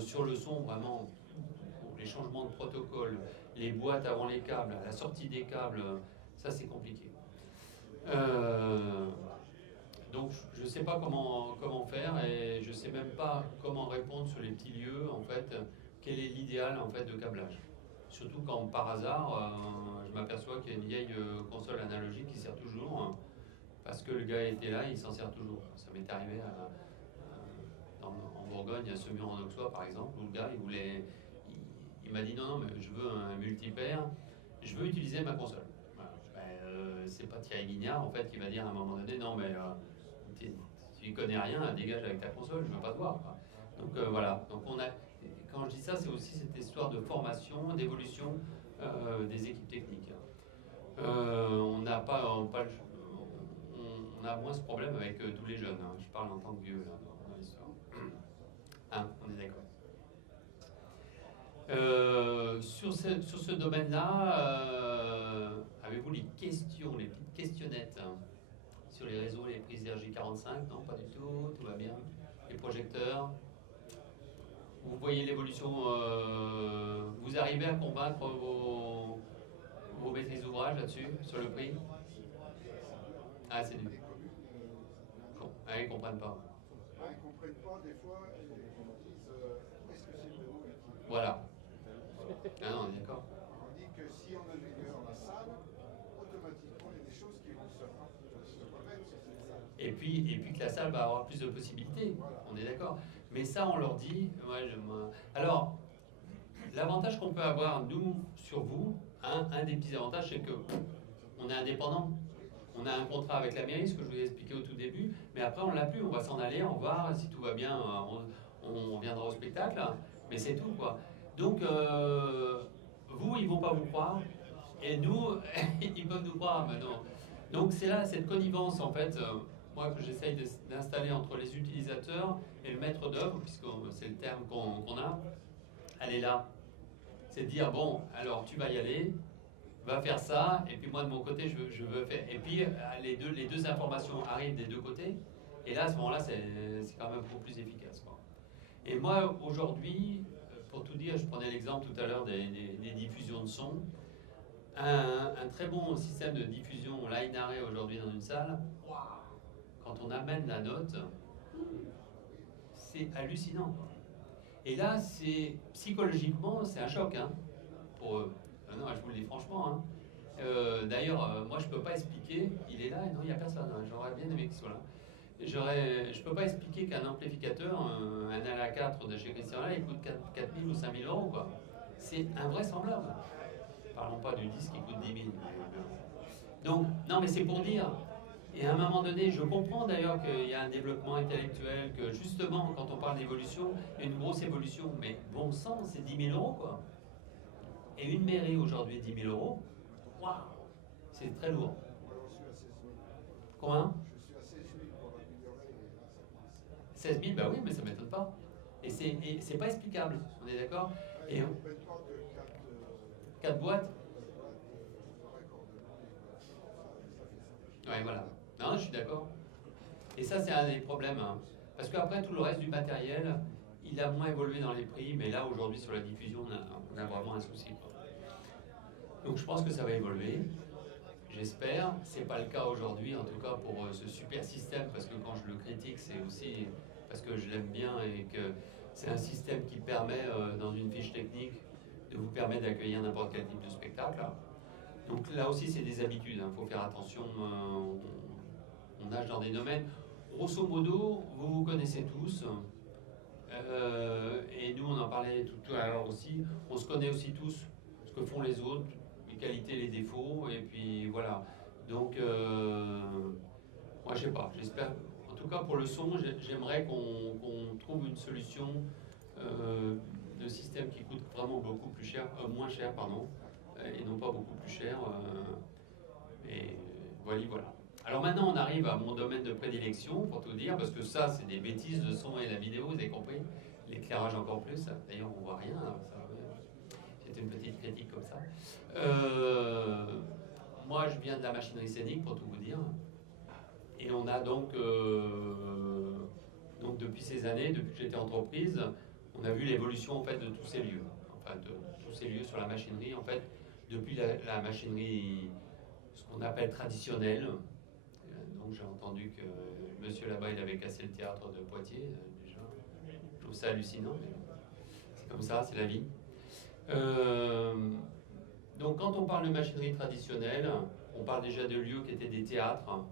Sur le son vraiment, les changements de protocole, les boîtes avant les câbles, la sortie des câbles, ça c'est compliqué. Donc je ne sais pas comment faire et je ne sais même pas comment répondre sur les petits lieux en fait, quel est l'idéal en fait de câblage. Surtout quand par hasard je m'aperçois qu'il y a une vieille console analogique qui sert toujours parce que le gars était là, il s'en sert toujours. Ça m'est arrivé en Bourgogne, à Semur en Auxois par exemple, où le gars il m'a dit non mais je veux un multipaire, je veux utiliser ma console. C'est pas Thierry Guignard en fait qui va dire à un moment donné non mais tu n'y connais rien, dégage avec ta console, je veux pas te voir. Quoi. Donc voilà. Donc quand je dis ça, c'est aussi cette histoire de formation, d'évolution des équipes techniques. On a moins ce problème avec tous les jeunes. Hein. Je parle en tant que vieux là, dans l'histoire. Hein, on est d'accord. Sur ce domaine-là, avez-vous les questions, les petites questionnettes hein, sur les réseaux, les prises d'RJ45? Non, pas du tout, tout va bien. Les projecteurs. Vous voyez l'évolution, vous arrivez à convaincre vos maîtrises d'ouvrage là-dessus, sur le prix? Ah, c'est dur. Bon, ils ne comprennent pas. Ils ne comprennent pas, des fois, ils disent est-ce que c'est vraiment utile? Voilà. Ah non, on est d'accord. On dit que si on améliore la salle, automatiquement, il y a des choses qui vont se remettre sur cette salle. Et puis que la salle va avoir plus de possibilités, voilà. On est d'accord. Mais ça, on leur dit... Alors, l'avantage qu'on peut avoir, nous, sur vous, un des petits avantages, c'est que on est indépendant. On a un contrat avec la mairie, ce que je vous ai expliqué au tout début, mais après on l'a plus, on va s'en aller, au revoir, si tout va bien, on viendra au spectacle, mais c'est tout quoi. Donc vous, ils vont pas vous croire, et nous, ils peuvent nous croire maintenant. Donc c'est là cette connivence en fait, moi que j'essaye d'installer entre les utilisateurs et le maître d'œuvre, puisque c'est le terme qu'on a, elle est là. C'est de dire bon, alors tu vas y aller, va faire ça, et puis moi de mon côté je veux faire. Et puis les deux informations arrivent des deux côtés, et là à ce moment-là c'est quand même beaucoup plus efficace, quoi. Et moi aujourd'hui, pour tout dire, je prenais l'exemple tout à l'heure des diffusions de son. Un très bon système de diffusion line array aujourd'hui dans une salle, quand on amène la note, c'est hallucinant. Et là, c'est psychologiquement, c'est un choc hein, pour eux. Non, je vous le dis franchement. Hein. D'ailleurs, moi, je peux pas expliquer. Il est là et non, il n'y a personne. Hein. J'aurais bien aimé qu'il soit là. Je peux pas expliquer qu'un amplificateur, un LA4 de chez Christian là, il coûte 4 000 ou 5 000 euros. C'est invraisemblable. Parlons pas du disque qui coûte 10 000. Donc, non, mais c'est pour dire. Et à un moment donné, je comprends d'ailleurs qu'il y a un développement intellectuel, que justement, quand on parle d'évolution, il y a une grosse évolution. Mais bon sang, c'est 10 000 euros, quoi. Et une mairie aujourd'hui, 10 000 euros, waouh, c'est très lourd. Combien ? Je suis à 16 000 pour l'améliorer. 16 000, bah oui, mais ça ne m'étonne pas. Et c'est pas explicable, on est d'accord ? Et On paie pas que 4 boîtes ? Ouais, Ouais, voilà. Non, je suis d'accord. Et ça, c'est un des problèmes. Hein. Parce qu'après, tout le reste du matériel, il a moins évolué dans les prix, mais là, aujourd'hui, sur la diffusion, on a vraiment un souci, quoi. Donc, je pense que ça va évoluer. J'espère. C'est pas le cas aujourd'hui, en tout cas, pour ce super système, parce que quand je le critique, c'est aussi parce que je l'aime bien et que c'est un système qui permet, dans une fiche technique, de vous permettre d'accueillir n'importe quel type de spectacle. Donc là aussi, c'est des habitudes. Il faut faire attention. On nage dans des domaines. Grosso modo, vous vous connaissez tous. Et nous, on en parlait tout à l'heure aussi. On se connaît aussi tous, ce que font les autres, les qualités, les défauts. Et puis voilà. Donc, moi, je sais pas. J'espère. En tout cas, pour le son, j'aimerais qu'on trouve une solution de système qui coûte vraiment beaucoup plus cher, moins cher, pardon, et non pas beaucoup plus cher. Et voilà. Alors maintenant, on arrive à mon domaine de prédilection, pour tout dire, parce que ça, c'est des bêtises de son et la vidéo, vous avez compris. L'éclairage encore plus. D'ailleurs, on voit rien. C'était une petite critique comme ça. Moi, je viens de la machinerie scénique, pour tout vous dire. Et on a donc depuis ces années, depuis que j'étais entreprise, on a vu l'évolution en fait de tous ces lieux, enfin de tous ces lieux sur la machinerie en fait, depuis la machinerie, ce qu'on appelle traditionnelle. Donc j'ai entendu que le monsieur là-bas il avait cassé le théâtre de Poitiers déjà. Je trouve ça hallucinant, mais c'est comme ça, c'est la vie. Donc quand on parle de machinerie traditionnelle, on parle déjà de lieux qui étaient des théâtres,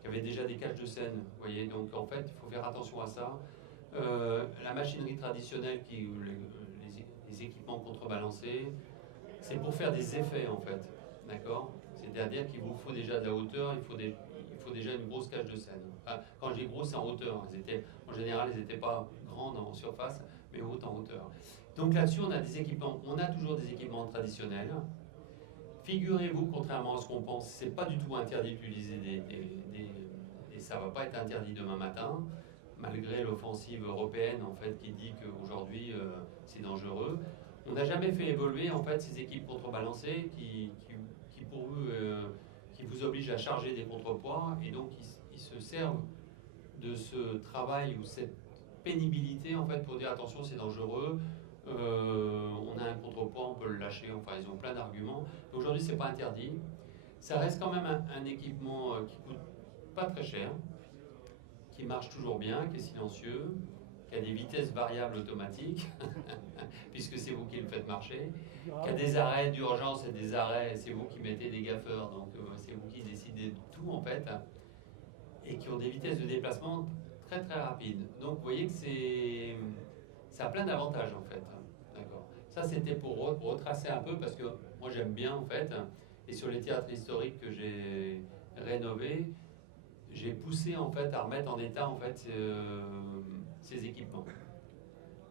qui avaient déjà des cages de scène, vous voyez. Donc en fait, il faut faire attention à ça. La machinerie traditionnelle, les équipements contrebalancés, c'est pour faire des effets en fait, d'accord ? C'est-à-dire qu'il vous faut déjà de la hauteur, il faut déjà une grosse cage de scène. Enfin, quand je dis gros, c'est en hauteur. En général, ils n'étaient pas grandes en surface, mais hautes en hauteur. Donc là-dessus, on a des équipements, on a toujours des équipements traditionnels. Figurez-vous, contrairement à ce qu'on pense, c'est pas du tout interdit d'utiliser et ça va pas être interdit demain matin, malgré l'offensive européenne en fait qui dit qu'aujourd'hui c'est dangereux. On n'a jamais fait évoluer en fait ces équipes contrebalancées qui pour eux qui vous obligent à charger des contrepoids et donc ils se servent de ce travail ou cette pénibilité en fait pour dire attention c'est dangereux. On a un contrepoids, on peut le lâcher, enfin ils ont plein d'arguments. Aujourd'hui c'est pas interdit. Ça reste quand même un équipement qui coûte pas très cher, qui marche toujours bien, qui est silencieux, qui a des vitesses variables automatiques, puisque c'est vous qui le faites marcher, qui a des arrêts d'urgence et des arrêts, c'est vous qui mettez des gaffeurs, donc c'est vous qui décidez de tout en fait, et qui ont des vitesses de déplacement très très rapides. Donc vous voyez que ça a plein d'avantages en fait. D'accord. Ça c'était pour retracer un peu, parce que moi j'aime bien en fait. Et sur les théâtres historiques que j'ai rénovés, j'ai poussé en fait à remettre en état en fait ces équipements.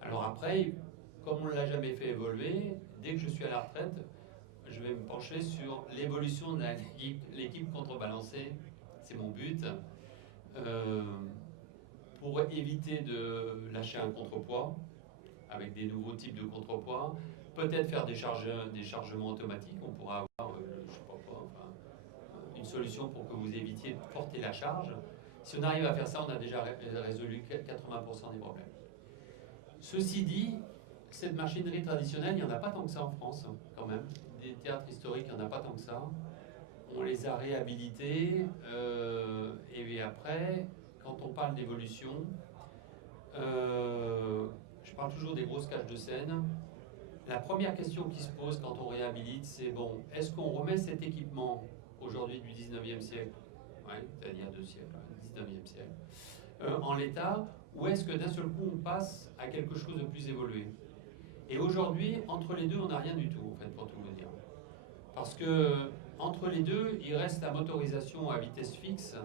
Alors après, comme on ne l'a jamais fait évoluer, dès que je suis à la retraite, je vais me pencher sur l'évolution de l'équipe contrebalancée. C'est mon but. Pour éviter de lâcher un contrepoids avec des nouveaux types de contrepoids, peut-être faire des chargements automatiques. On pourra avoir, je sais pas quoi, enfin, une solution pour que vous évitiez de porter la charge. Si on arrive à faire ça, on a déjà résolu 80% des problèmes. Ceci dit, cette machinerie traditionnelle, il n'y en a pas tant que ça en France, quand même. Des théâtres historiques, il n'y en a pas tant que ça. On les a réhabilités, et après, quand on parle d'évolution, je parle toujours des grosses cages de scène. La première question qui se pose quand on réhabilite, c'est bon, est-ce qu'on remet cet équipement aujourd'hui du 19e siècle, c'est-à-dire 2 siècles, 19e siècle, en l'état, ou est-ce que d'un seul coup on passe à quelque chose de plus évolué? Et aujourd'hui, entre les deux, on n'a rien du tout, en fait, pour tout vous dire. Parce que entre les deux, il reste la motorisation à vitesse fixe,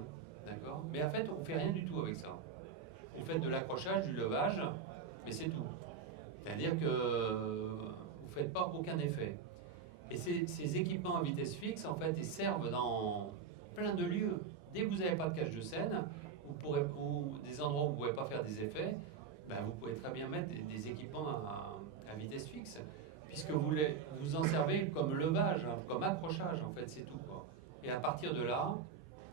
d'accord? Mais en fait, on ne fait rien du tout avec ça. Vous faites de l'accrochage, du levage, mais c'est tout. C'est-à-dire que vous ne faites pas aucun effet. Et ces équipements à vitesse fixe, en fait, ils servent dans plein de lieux. Dès que vous n'avez pas de cage de scène, ou des endroits où vous ne pouvez pas faire des effets, ben vous pouvez très bien mettre des équipements à vitesse fixe, puisque vous en servez comme levage, comme accrochage, en fait, c'est tout, quoi. Et à partir de là,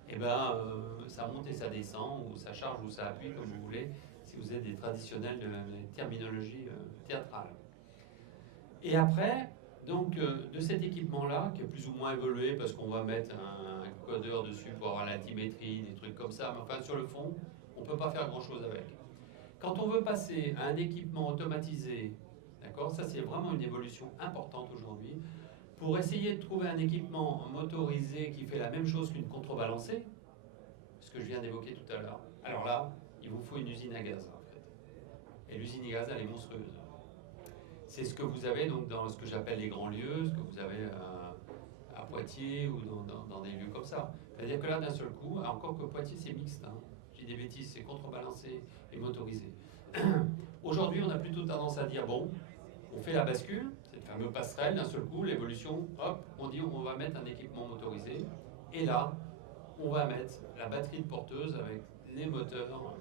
eh ben, ça monte et ça descend, ou ça charge ou ça appuie, comme vous voulez, si vous êtes des traditionnels de terminologie théâtrale. Et après, donc, de cet équipement-là, qui est plus ou moins évolué, parce qu'on va mettre un codeur dessus pour avoir l'altimétrie, des trucs comme ça, mais enfin, sur le fond, on ne peut pas faire grand-chose avec. Quand on veut passer à un équipement automatisé, d'accord, ça c'est vraiment une évolution importante aujourd'hui, pour essayer de trouver un équipement motorisé qui fait la même chose qu'une contrebalancée, ce que je viens d'évoquer tout à l'heure. Alors là, il vous faut une usine à gaz, en fait. Et l'usine à gaz, elle est monstrueuse. C'est ce que vous avez donc dans ce que j'appelle les grands lieux, ce que vous avez à Poitiers ou dans des lieux comme ça. C'est-à-dire que là, d'un seul coup, encore que Poitiers, c'est mixte, hein. Je dis des bêtises, c'est contrebalancé et motorisé. Aujourd'hui, on a plutôt tendance à dire, bon, on fait la bascule, cette fameuse passerelle, d'un seul coup, l'évolution, hop, on dit on va mettre un équipement motorisé, et là, on va mettre la batterie de porteuse avec les moteurs,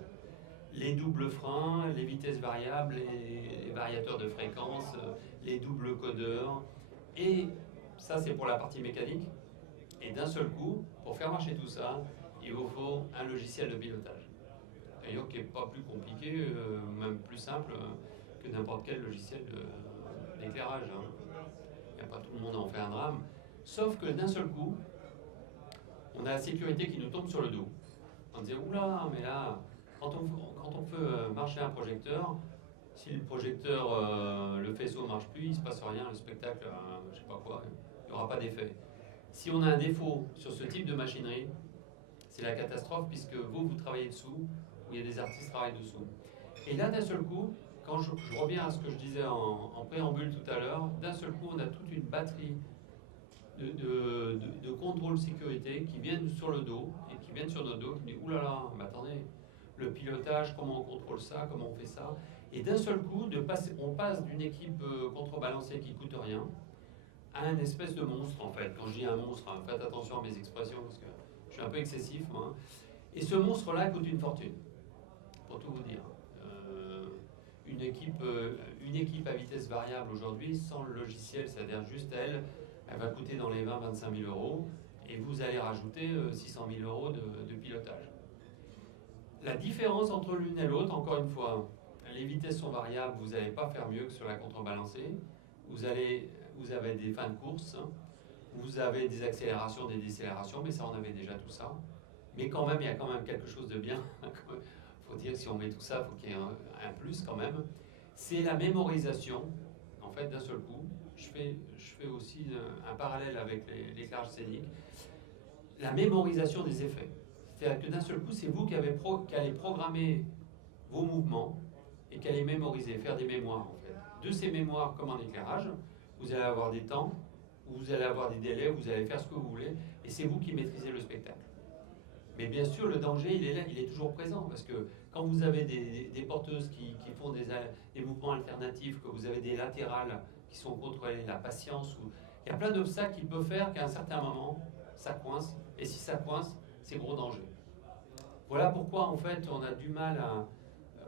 les doubles freins, les vitesses variables, les variateurs de fréquence, les doubles codeurs, et ça c'est pour la partie mécanique. Et d'un seul coup, pour faire marcher tout ça, il vous faut un logiciel de pilotage. D'ailleurs, qui n'est pas plus compliqué, même plus simple que n'importe quel logiciel d'éclairage. Il n'y a pas tout le monde en fait un drame. Sauf que d'un seul coup, on a la sécurité qui nous tombe sur le dos. On disait, oula, mais là, quand on fait marcher un projecteur, si le projecteur, le faisceau ne marche plus, il ne se passe rien, le spectacle, je ne sais pas quoi, il n'y aura pas d'effet. Si on a un défaut sur ce type de machinerie, c'est la catastrophe, puisque vous travaillez dessous, ou il y a des artistes qui travaillent dessous. Et là, d'un seul coup, quand je reviens à ce que je disais en préambule tout à l'heure, d'un seul coup, on a toute une batterie de contrôle sécurité qui viennent sur le dos, et qui viennent sur notre dos, qui disent, oulala, mais attendez, le pilotage, comment on contrôle ça, comment on fait ça. Et d'un seul coup, on passe d'une équipe contrebalancée qui coûte rien, à un espèce de monstre, en fait. Quand je dis un monstre, hein, faites attention à mes expressions, parce que je suis un peu excessif, moi. Et ce monstre-là coûte une fortune, pour tout vous dire. Une équipe à vitesse variable aujourd'hui, sans le logiciel, c'est-à-dire juste elle va coûter dans les 20-25 000 euros, et vous allez rajouter 600 000 euros de pilotage. La différence entre l'une et l'autre, encore une fois, les vitesses sont variables, vous n'allez pas faire mieux que sur la contrebalancée. Vous avez des fins de course, vous avez des accélérations, des décélérations, mais ça on avait déjà tout ça. Mais quand même, il y a quand même quelque chose de bien. Il faut dire que si on met tout ça, il faut qu'il y ait un plus quand même. C'est la mémorisation. En fait, d'un seul coup, je fais aussi un parallèle avec l'éclairage scénique. La mémorisation des effets. C'est-à-dire que d'un seul coup, c'est vous qui allez programmer vos mouvements et qui allez mémoriser, faire des mémoires en fait. De ces mémoires, comme en éclairage, vous allez avoir des temps où vous allez avoir des délais, où vous allez faire ce que vous voulez, et c'est vous qui maîtrisez le spectacle. Mais bien sûr, le danger, il est là, il est toujours présent, parce que quand vous avez des porteuses qui font des mouvements alternatifs, que vous avez des latérales qui sont contrôlées, la patience, il y a plein d'obstacles qui peuvent faire qu'à un certain moment, ça coince, et si ça coince, c'est gros danger. Voilà pourquoi, en fait, on a du mal à...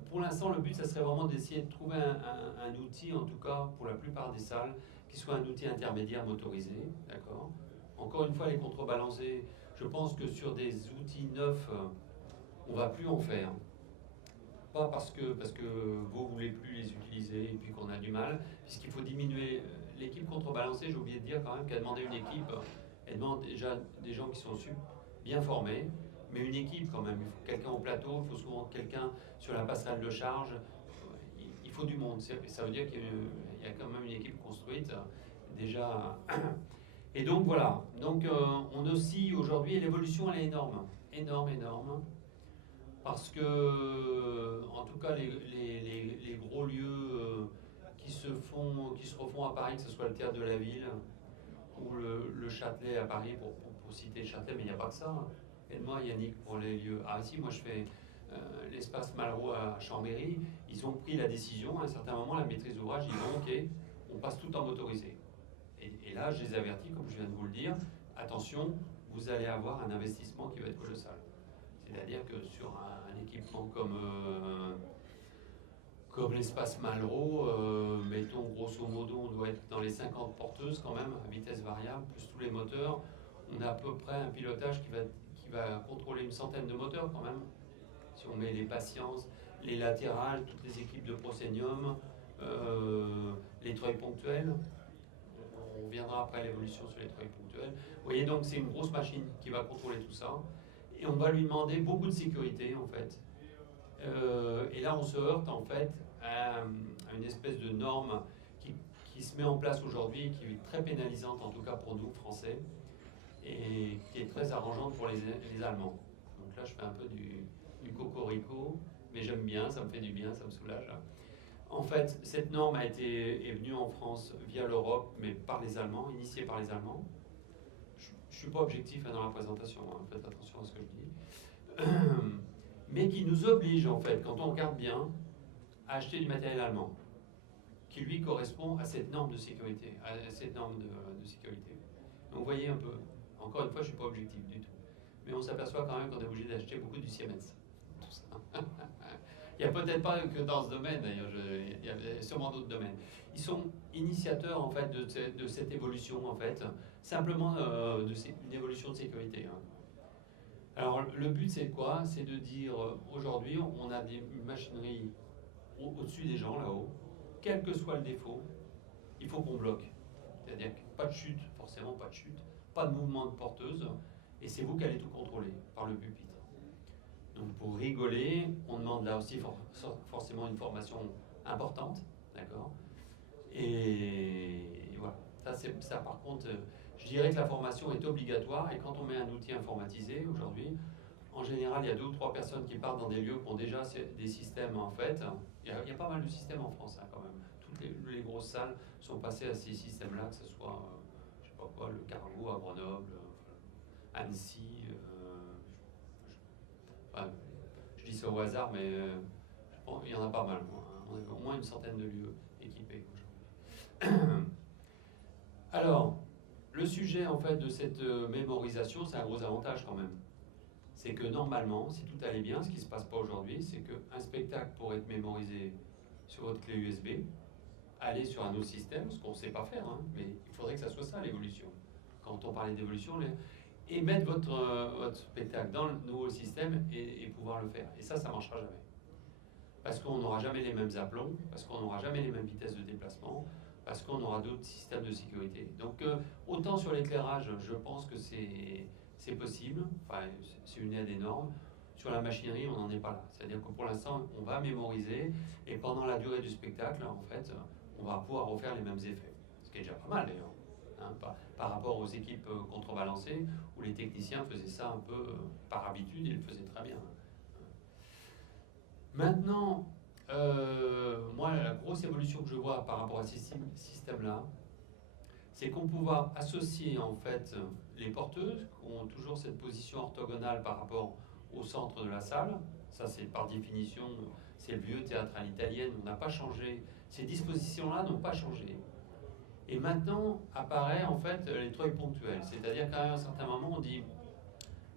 Pour l'instant, le but, ça serait vraiment d'essayer de trouver un outil, en tout cas, pour la plupart des salles, qui soit un outil intermédiaire motorisé, d'accord ? Encore une fois, les contrebalancés, je pense que sur des outils neufs, on ne va plus en faire. Pas parce que vous ne voulez plus les utiliser et puis qu'on a du mal, puisqu'il faut diminuer l'équipe contrebalancée. J'ai oublié de dire quand même qu'elle demandait une équipe, elle demande déjà des gens qui sont bien formés, mais une équipe quand même. Il faut quelqu'un au plateau, il faut souvent quelqu'un sur la passerelle de charge. Il faut du monde. Ça veut dire qu'il y a quand même une équipe construite déjà. Et donc voilà. Donc on oscille aujourd'hui et l'évolution elle est énorme, énorme. Parce que, en tout cas, les gros lieux qui se refont à Paris, que ce soit le Théâtre de la Ville ou le Châtelet à Paris, pour citer le Châtelet, mais il n'y a pas que ça. Aide-moi Yannick pour les lieux. Ah si, moi je fais l'espace Malraux à Chambéry. Ils ont pris la décision, à un certain moment, la maîtrise d'ouvrage, ils vont ok, on passe tout en motorisé. Et là, je les avertis, comme je viens de vous le dire, attention, vous allez avoir un investissement qui va être colossal. C'est-à-dire que sur un équipement comme l'espace Malraux, mettons grosso modo, on doit être dans les 50 porteuses quand même, à vitesse variable, plus tous les moteurs. On a à peu près un pilotage qui va contrôler une centaine de moteurs quand même. Si on met les patiences, les latérales, toutes les équipes de Proscenium, les treuils ponctuels. On viendra après l'évolution sur les treuils ponctuels. Vous voyez donc c'est une grosse machine qui va contrôler tout ça. Et on va lui demander beaucoup de sécurité en fait. Et là on se heurte en fait à une espèce de norme qui se met en place aujourd'hui, qui est très pénalisante en tout cas pour nous Français, et qui est très arrangeante pour les Allemands. Donc là je fais un peu du cocorico, mais j'aime bien, ça me fait du bien, ça me soulage. En fait, cette norme est venue en France via l'Europe, mais par les Allemands, initiée par les Allemands. Je ne suis pas objectif dans la présentation, hein, faites attention à ce que je dis. Mais qui nous oblige, en fait, quand on regarde bien, à acheter du matériel allemand, qui lui correspond à cette norme de sécurité, de sécurité. Donc vous voyez un peu, encore une fois, je ne suis pas objectif du tout. Mais on s'aperçoit quand même qu'on est obligé d'acheter beaucoup du Siemens. Tout ça. Il n'y a peut-être pas que dans ce domaine, d'ailleurs, il y a sûrement d'autres domaines. Ils sont initiateurs, en fait, de cette évolution, en fait, simplement une évolution de sécurité. Hein. Alors, le but, c'est quoi? C'est de dire, aujourd'hui, on a une machinerie au-dessus des gens, là-haut. Quel que soit le défaut, il faut qu'on bloque. C'est-à-dire pas de chute, forcément pas de chute, pas de mouvement de porteuse, et c'est vous qui allez tout contrôler par le pupitre. Donc pour rigoler, on demande là aussi forcément une formation importante, d'accord? Et voilà, ça par contre, je dirais que la formation est obligatoire, et quand on met un outil informatisé aujourd'hui, en général, il y a 2 ou 3 personnes qui partent dans des lieux qui ont déjà des systèmes en fait. Il y a pas mal de systèmes en France hein, quand même. Toutes les grosses salles sont passées à ces systèmes-là, que ce soit, je sais pas quoi, le Cargo à Grenoble, Annecy. Je dis ça au hasard, mais il y en a pas mal. On a au moins une centaine de lieux équipés aujourd'hui. Alors, le sujet en fait de cette mémorisation, c'est un gros avantage quand même. C'est que normalement, si tout allait bien, ce qui ne se passe pas aujourd'hui, c'est qu'un spectacle pourrait être mémorisé sur votre clé USB, aller sur un autre système, ce qu'on ne sait pas faire, hein, mais il faudrait que ça soit ça l'évolution. Quand on parlait d'évolution, et mettre votre spectacle dans le nouveau système et pouvoir le faire. Et ça ne marchera jamais. Parce qu'on n'aura jamais les mêmes aplombs, parce qu'on n'aura jamais les mêmes vitesses de déplacement, parce qu'on aura d'autres systèmes de sécurité. Donc autant sur l'éclairage, je pense que c'est possible, enfin, c'est une aide énorme. Sur la machinerie, on n'en est pas là. C'est-à-dire que pour l'instant, on va mémoriser, et pendant la durée du spectacle, en fait, on va pouvoir refaire les mêmes effets. Ce qui est déjà pas mal d'ailleurs. Hein, par rapport aux équipes contrebalancées, où les techniciens faisaient ça un peu par habitude, et ils le faisaient très bien. Maintenant, moi, la grosse évolution que je vois par rapport à ces systèmes-là, c'est qu'on pouvoir associer en fait les porteuses, qui ont toujours cette position orthogonale par rapport au centre de la salle. Ça, c'est par définition, c'est le vieux théâtre à l'italienne, on n'a pas changé. Ces dispositions-là n'ont pas changé. Et maintenant apparaît en fait les treuils ponctuels. C'est-à-dire qu'à un certain moment, on dit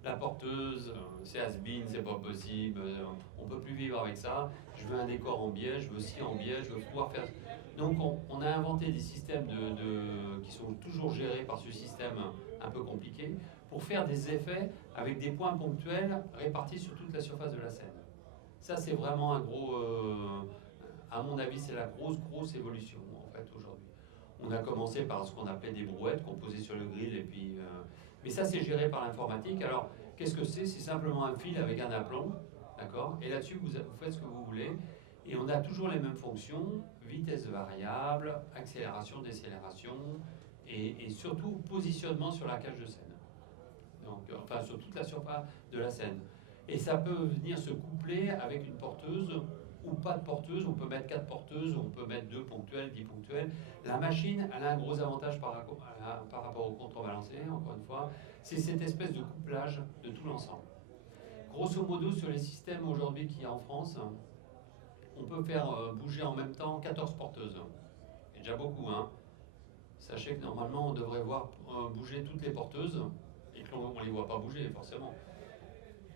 la porteuse, c'est has-been, c'est pas possible, on peut plus vivre avec ça. Je veux un décor en biais, je veux ci en biais, je veux pouvoir faire. Donc on a inventé des systèmes qui sont toujours gérés par ce système un peu compliqué pour faire des effets avec des points ponctuels répartis sur toute la surface de la scène. Ça, c'est vraiment un gros. À mon avis, c'est la grosse évolution en fait aujourd'hui. On a commencé par ce qu'on appelait des brouettes qu'on posait sur le grill et puis. Mais ça, c'est géré par l'informatique. Alors, qu'est-ce que c'est? C'est simplement un fil avec un aplomb, d'accord? Et là-dessus, vous faites ce que vous voulez. Et on a toujours les mêmes fonctions, vitesse variable, accélération, décélération, et surtout positionnement sur la cage de scène. Donc, enfin, sur toute la surface de la scène. Et ça peut venir se coupler avec une porteuse ou pas de porteuse. On peut mettre 4 porteuses, on peut mettre 2 ponctuelles, 10 ponctuelles. La machine, elle a un gros avantage par rapport au contrebalancé, encore une fois, c'est cette espèce de couplage de tout l'ensemble. Grosso modo, sur les systèmes aujourd'hui qu'il y a en France, on peut faire bouger en même temps 14 porteuses. C'est déjà beaucoup, hein. Sachez que normalement, on devrait voir bouger toutes les porteuses et qu'on ne les voit pas bouger, forcément.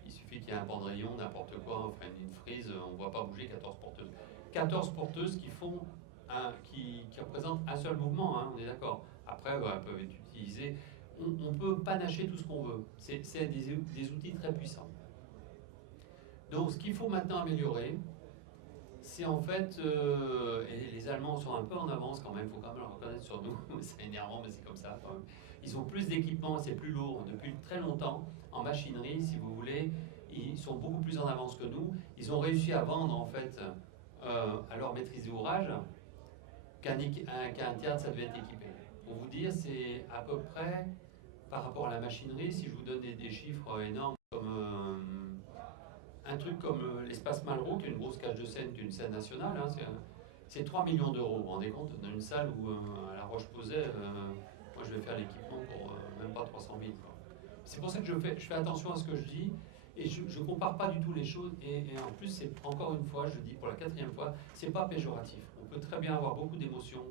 Il suffit qu'il y ait un pendrillon, n'importe quoi, enfin une frise, on ne voit pas bouger 14 porteuses. 14 porteuses qui représentent un seul mouvement, hein, on est d'accord. Après, elles peuvent être utilisées. On peut panacher tout ce qu'on veut. C'est des outils très puissants. Donc, ce qu'il faut maintenant améliorer, c'est en fait, et les Allemands sont un peu en avance quand même, il faut quand même le reconnaître sur nous, c'est énervant, mais c'est comme ça quand même. Ils ont plus d'équipements, c'est plus lourd depuis très longtemps. En machinerie, si vous voulez, ils sont beaucoup plus en avance que nous. Ils ont réussi à vendre en fait à leur maîtrise d'ouvrage qu'un théâtre ça devait être équipé. Pour vous dire, c'est à peu près par rapport à la machinerie, si je vous donne des chiffres énormes comme un truc comme l'espace Malraux, qui est une grosse cage de scène, qui est une scène nationale, hein, c'est 3 millions d'euros, vous vous rendez compte, dans une salle où à La Roche-Posay, moi je vais faire l'équipement pour même pas 300 000. C'est pour ça que je fais attention à ce que je dis, et je ne compare pas du tout les choses, et en plus, c'est encore une fois, je dis pour la 4e fois, c'est pas péjoratif. On peut très bien avoir beaucoup d'émotions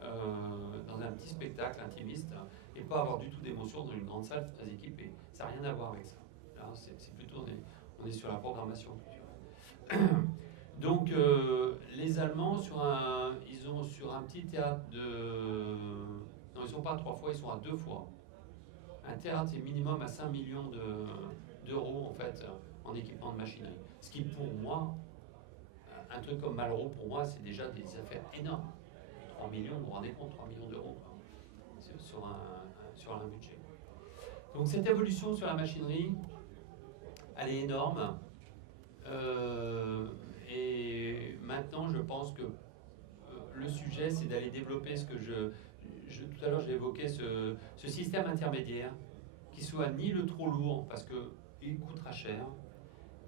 dans un petit spectacle intimiste, et pas avoir du tout d'émotions dans une grande salle très équipée. Ça n'a rien à voir avec ça. Là, c'est plutôt on est sur la programmation culturelle. Donc, les Allemands, ils ont sur un petit théâtre non, ils ne sont pas à 3 fois, ils sont à 2 fois. Un théâtre est minimum à 5 millions d'euros, en fait, en équipement de machinerie. Ce qui, pour moi, un truc comme Malraux, pour moi, c'est déjà des affaires énormes. 3 millions, vous vous rendez compte, 3 millions d'euros sur un budget. Donc, cette évolution sur la machinerie, elle est énorme. Et maintenant, je pense que le sujet, c'est d'aller développer ce que tout à l'heure, j'ai évoqué ce système intermédiaire qui soit ni le trop lourd parce qu'il coûtera cher,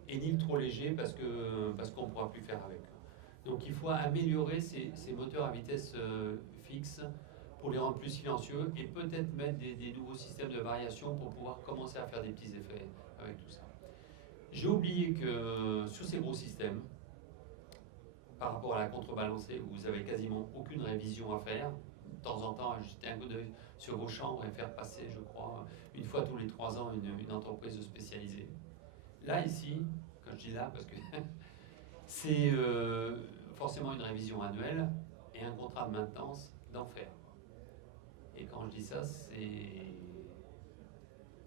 et ni le trop léger parce qu'on ne pourra plus faire avec. Donc, il faut améliorer ces moteurs à vitesse fixe pour les rendre plus silencieux et peut-être mettre des nouveaux systèmes de variation pour pouvoir commencer à faire des petits effets avec tout ça. J'ai oublié que sur ces gros systèmes, par rapport à la contrebalancée, où vous avez quasiment aucune révision à faire, de temps en temps, jeter un coup d'œil sur vos chambres et faire passer, je crois, une fois tous les 3 ans, une entreprise spécialisée. Là, ici, quand je dis là, parce que c'est forcément une révision annuelle et un contrat de maintenance d'enfer. Et quand je dis ça, c'est...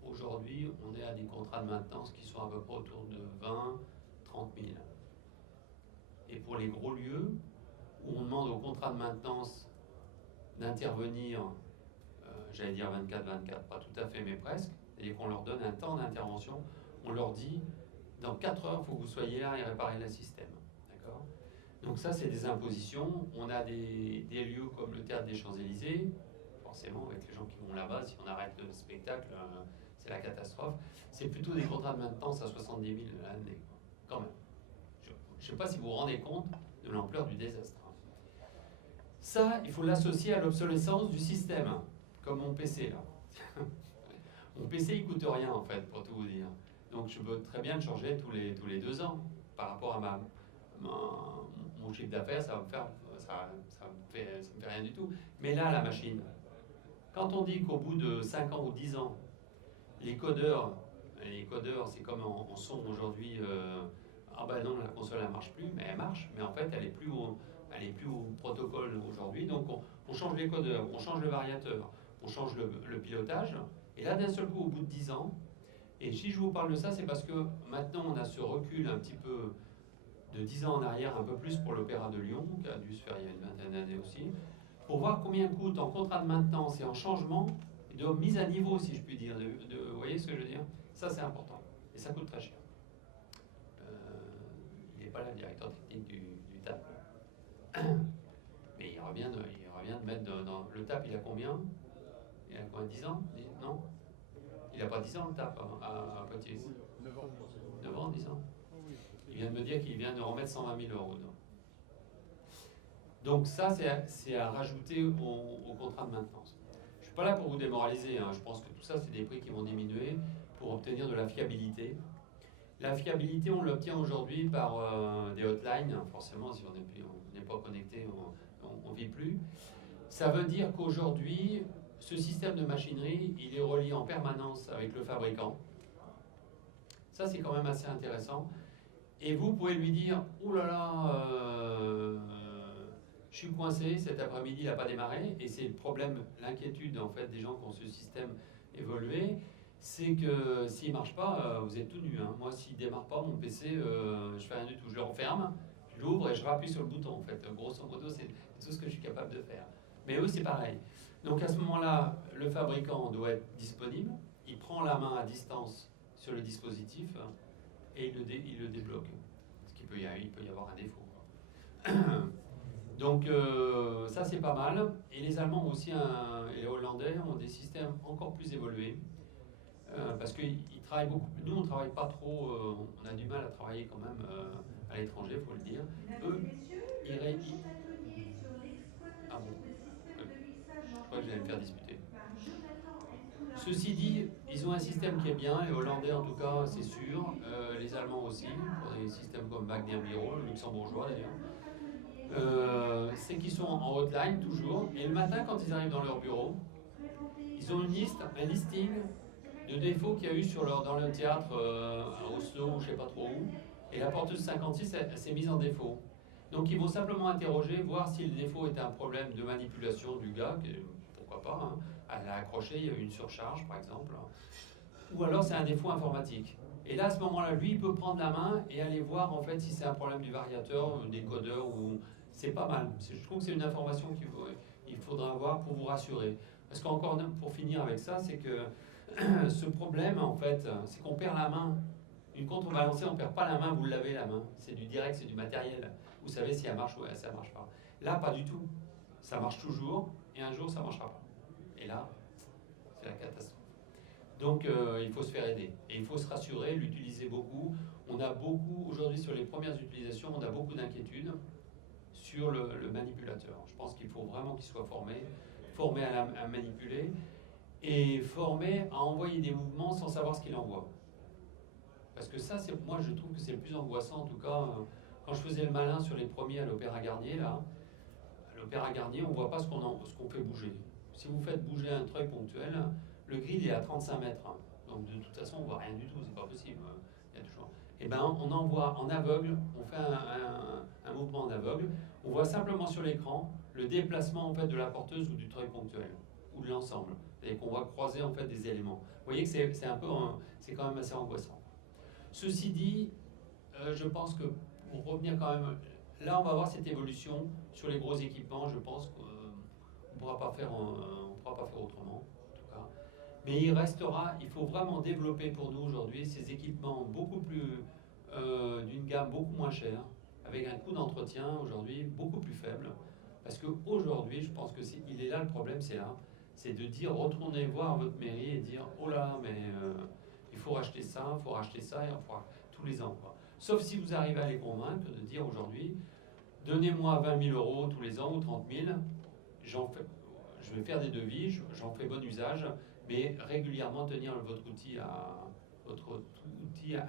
Aujourd'hui, on est à des contrats de maintenance qui sont à peu près autour de 20-30 000. Et pour les gros lieux, où on demande au contrat de maintenance d'intervenir, j'allais dire 24-24, pas tout à fait, mais presque, et qu'on leur donne un temps d'intervention, on leur dit, dans 4 heures, il faut que vous soyez là et réparer le système. D'accord ? Donc ça, c'est des impositions. On a des lieux comme le Théâtre des Champs-Élysées, forcément, avec les gens qui vont là-bas, si on arrête le spectacle, c'est la catastrophe. C'est plutôt des contrats de maintenance à 70 000 l'année, quand même. Je ne sais pas si vous vous rendez compte de l'ampleur du désastre. Ça, il faut l'associer à l'obsolescence du système. comme mon PC là. Mon PC il coûte rien en fait, pour tout vous dire. Donc je peux très bien le changer tous les 2 ans. Par rapport à mon chiffre d'affaires, ça me fait rien du tout. Mais là, la machine, quand on dit qu'au bout de 5 ans ou 10 ans, les codeurs, c'est comme en son aujourd'hui, ah ben non, la console elle marche plus, mais elle marche, mais en fait elle est plus au protocole aujourd'hui, donc on change les codeurs, on change le variateur, on change le pilotage, et là d'un seul coup au bout de 10 ans, et si je vous parle de ça, c'est parce que maintenant on a ce recul un petit peu de 10 ans en arrière, un peu plus pour l'Opéra de Lyon, qui a dû se faire il y a une vingtaine d'années aussi, pour voir combien coûte en contrat de maintenance et en changement, de mise à niveau, si je puis dire. Vous voyez ce que je veux dire? Ça, c'est important. Et ça coûte très cher. Il n'est pas là, le directeur technique du TAP. Mais il revient de mettre dans... Le TAP, il a combien? Il a combien? 10 ans? Non? Il n'a pas 10 ans, le TAP, à Poitiers. 9 ans. 9 ans, 10 ans. Il vient de me dire qu'il vient de remettre 120 000 euros dedans. Donc ça, c'est à rajouter au contrat de maintenance. Je ne suis pas là pour vous démoraliser, hein. Je pense que tout ça, c'est des prix qui vont diminuer pour obtenir de la fiabilité. La fiabilité, on l'obtient aujourd'hui par des hotlines. Forcément, si on n'est pas connecté, on ne vit plus. Ça veut dire qu'aujourd'hui, ce système de machinerie, il est relié en permanence avec le fabricant. Ça, c'est quand même assez intéressant. Et vous pouvez lui dire, oh là là, je suis coincé, cet après-midi il n'a pas démarré, et c'est le problème, l'inquiétude en fait des gens qui ont ce système évolué, c'est que s'il ne marche pas, vous êtes tout nu. Hein. Moi, s'il ne démarre pas, mon PC, je fais rien du tout. Je le referme, je l'ouvre et je rappuie sur le bouton en fait. Grosso modo, c'est tout ce que je suis capable de faire. Mais eux, c'est pareil. Donc à ce moment-là, le fabricant doit être disponible, il prend la main à distance sur le dispositif, et il le débloque. Parce qu'il peut y avoir un défaut. Donc ça c'est pas mal. Et les Allemands aussi, et les Hollandais ont des systèmes encore plus évolués. Parce qu'ils travaillent beaucoup. Nous on ne travaille pas trop, on a du mal à travailler quand même à l'étranger, il faut le dire. Eux, ah bon, je crois que j'allais me faire disputer. Ceci dit, ils ont un système qui est bien, les Hollandais en tout cas, c'est sûr, les Allemands aussi, pour des systèmes comme Wagner Biro, le luxembourgeois d'ailleurs. C'est qu'ils sont en hotline toujours, et le matin quand ils arrivent dans leur bureau, ils ont un listing de défauts qu'il y a eu dans le théâtre à Oslo ou je ne sais pas trop où, et la porteuse 56 elle s'est mise en défaut. Donc ils vont simplement interroger, voir si le défaut est un problème de manipulation du gars, pourquoi pas, hein. Elle a accroché, il y a eu une surcharge par exemple, ou alors c'est un défaut informatique. Et là à ce moment-là, lui il peut prendre la main et aller voir en fait si c'est un problème du variateur, des codeurs, ou c'est pas mal. Je trouve que c'est une information qu'il faudra avoir pour vous rassurer. Parce qu'encore pour finir avec ça, c'est que ce problème en fait, c'est qu'on perd la main. Une contrebalancée, on ne perd pas la main, vous l'avez la main. C'est du direct, c'est du matériel. Vous savez si elle marche ou si elle ne marche pas. Là, pas du tout. Ça marche toujours et un jour ça ne marchera pas. Et là, c'est la catastrophe. Donc il faut se faire aider. Et il faut se rassurer, l'utiliser beaucoup. On a beaucoup, aujourd'hui sur les premières utilisations, on a beaucoup d'inquiétudes sur le manipulateur. Je pense qu'il faut vraiment qu'il soit formé à manipuler et formé à envoyer des mouvements sans savoir ce qu'il envoie. Parce que ça, moi je trouve que c'est le plus angoissant en tout cas. Quand je faisais le malin sur les premiers à l'Opéra Garnier, là, à l'Opéra Garnier, on ne voit pas ce qu'on fait bouger. Si vous faites bouger un treuil ponctuel, le grid est à 35 mètres. Donc de toute façon, on ne voit rien du tout, c'est pas possible. Il y a toujours... Et ben on envoie en aveugle, on fait un mouvement en aveugle, on voit simplement sur l'écran le déplacement en fait de la porteuse ou du treuil ponctuel, ou de l'ensemble. Et qu'on va croiser en fait des éléments. Vous voyez que c'est un peu, c'est quand même assez angoissant. Ceci dit, je pense que pour revenir quand même, là on va voir cette évolution sur les gros équipements. Je pense qu'on ne pourra pas faire autrement, en tout cas. Mais il faut vraiment développer pour nous aujourd'hui ces équipements beaucoup plus, d'une gamme beaucoup moins chère, avec un coût d'entretien aujourd'hui beaucoup plus faible. Parce qu'aujourd'hui, je pense que il est là le problème, c'est là. C'est de dire, retournez voir votre mairie et dire, oh là, mais il faut racheter ça, et on fera tous les ans, quoi. Sauf si vous arrivez à les convaincre de dire aujourd'hui, donnez-moi 20 000 euros tous les ans ou 30 000, je vais faire des devis, j'en fais bon usage, mais régulièrement tenir votre outil à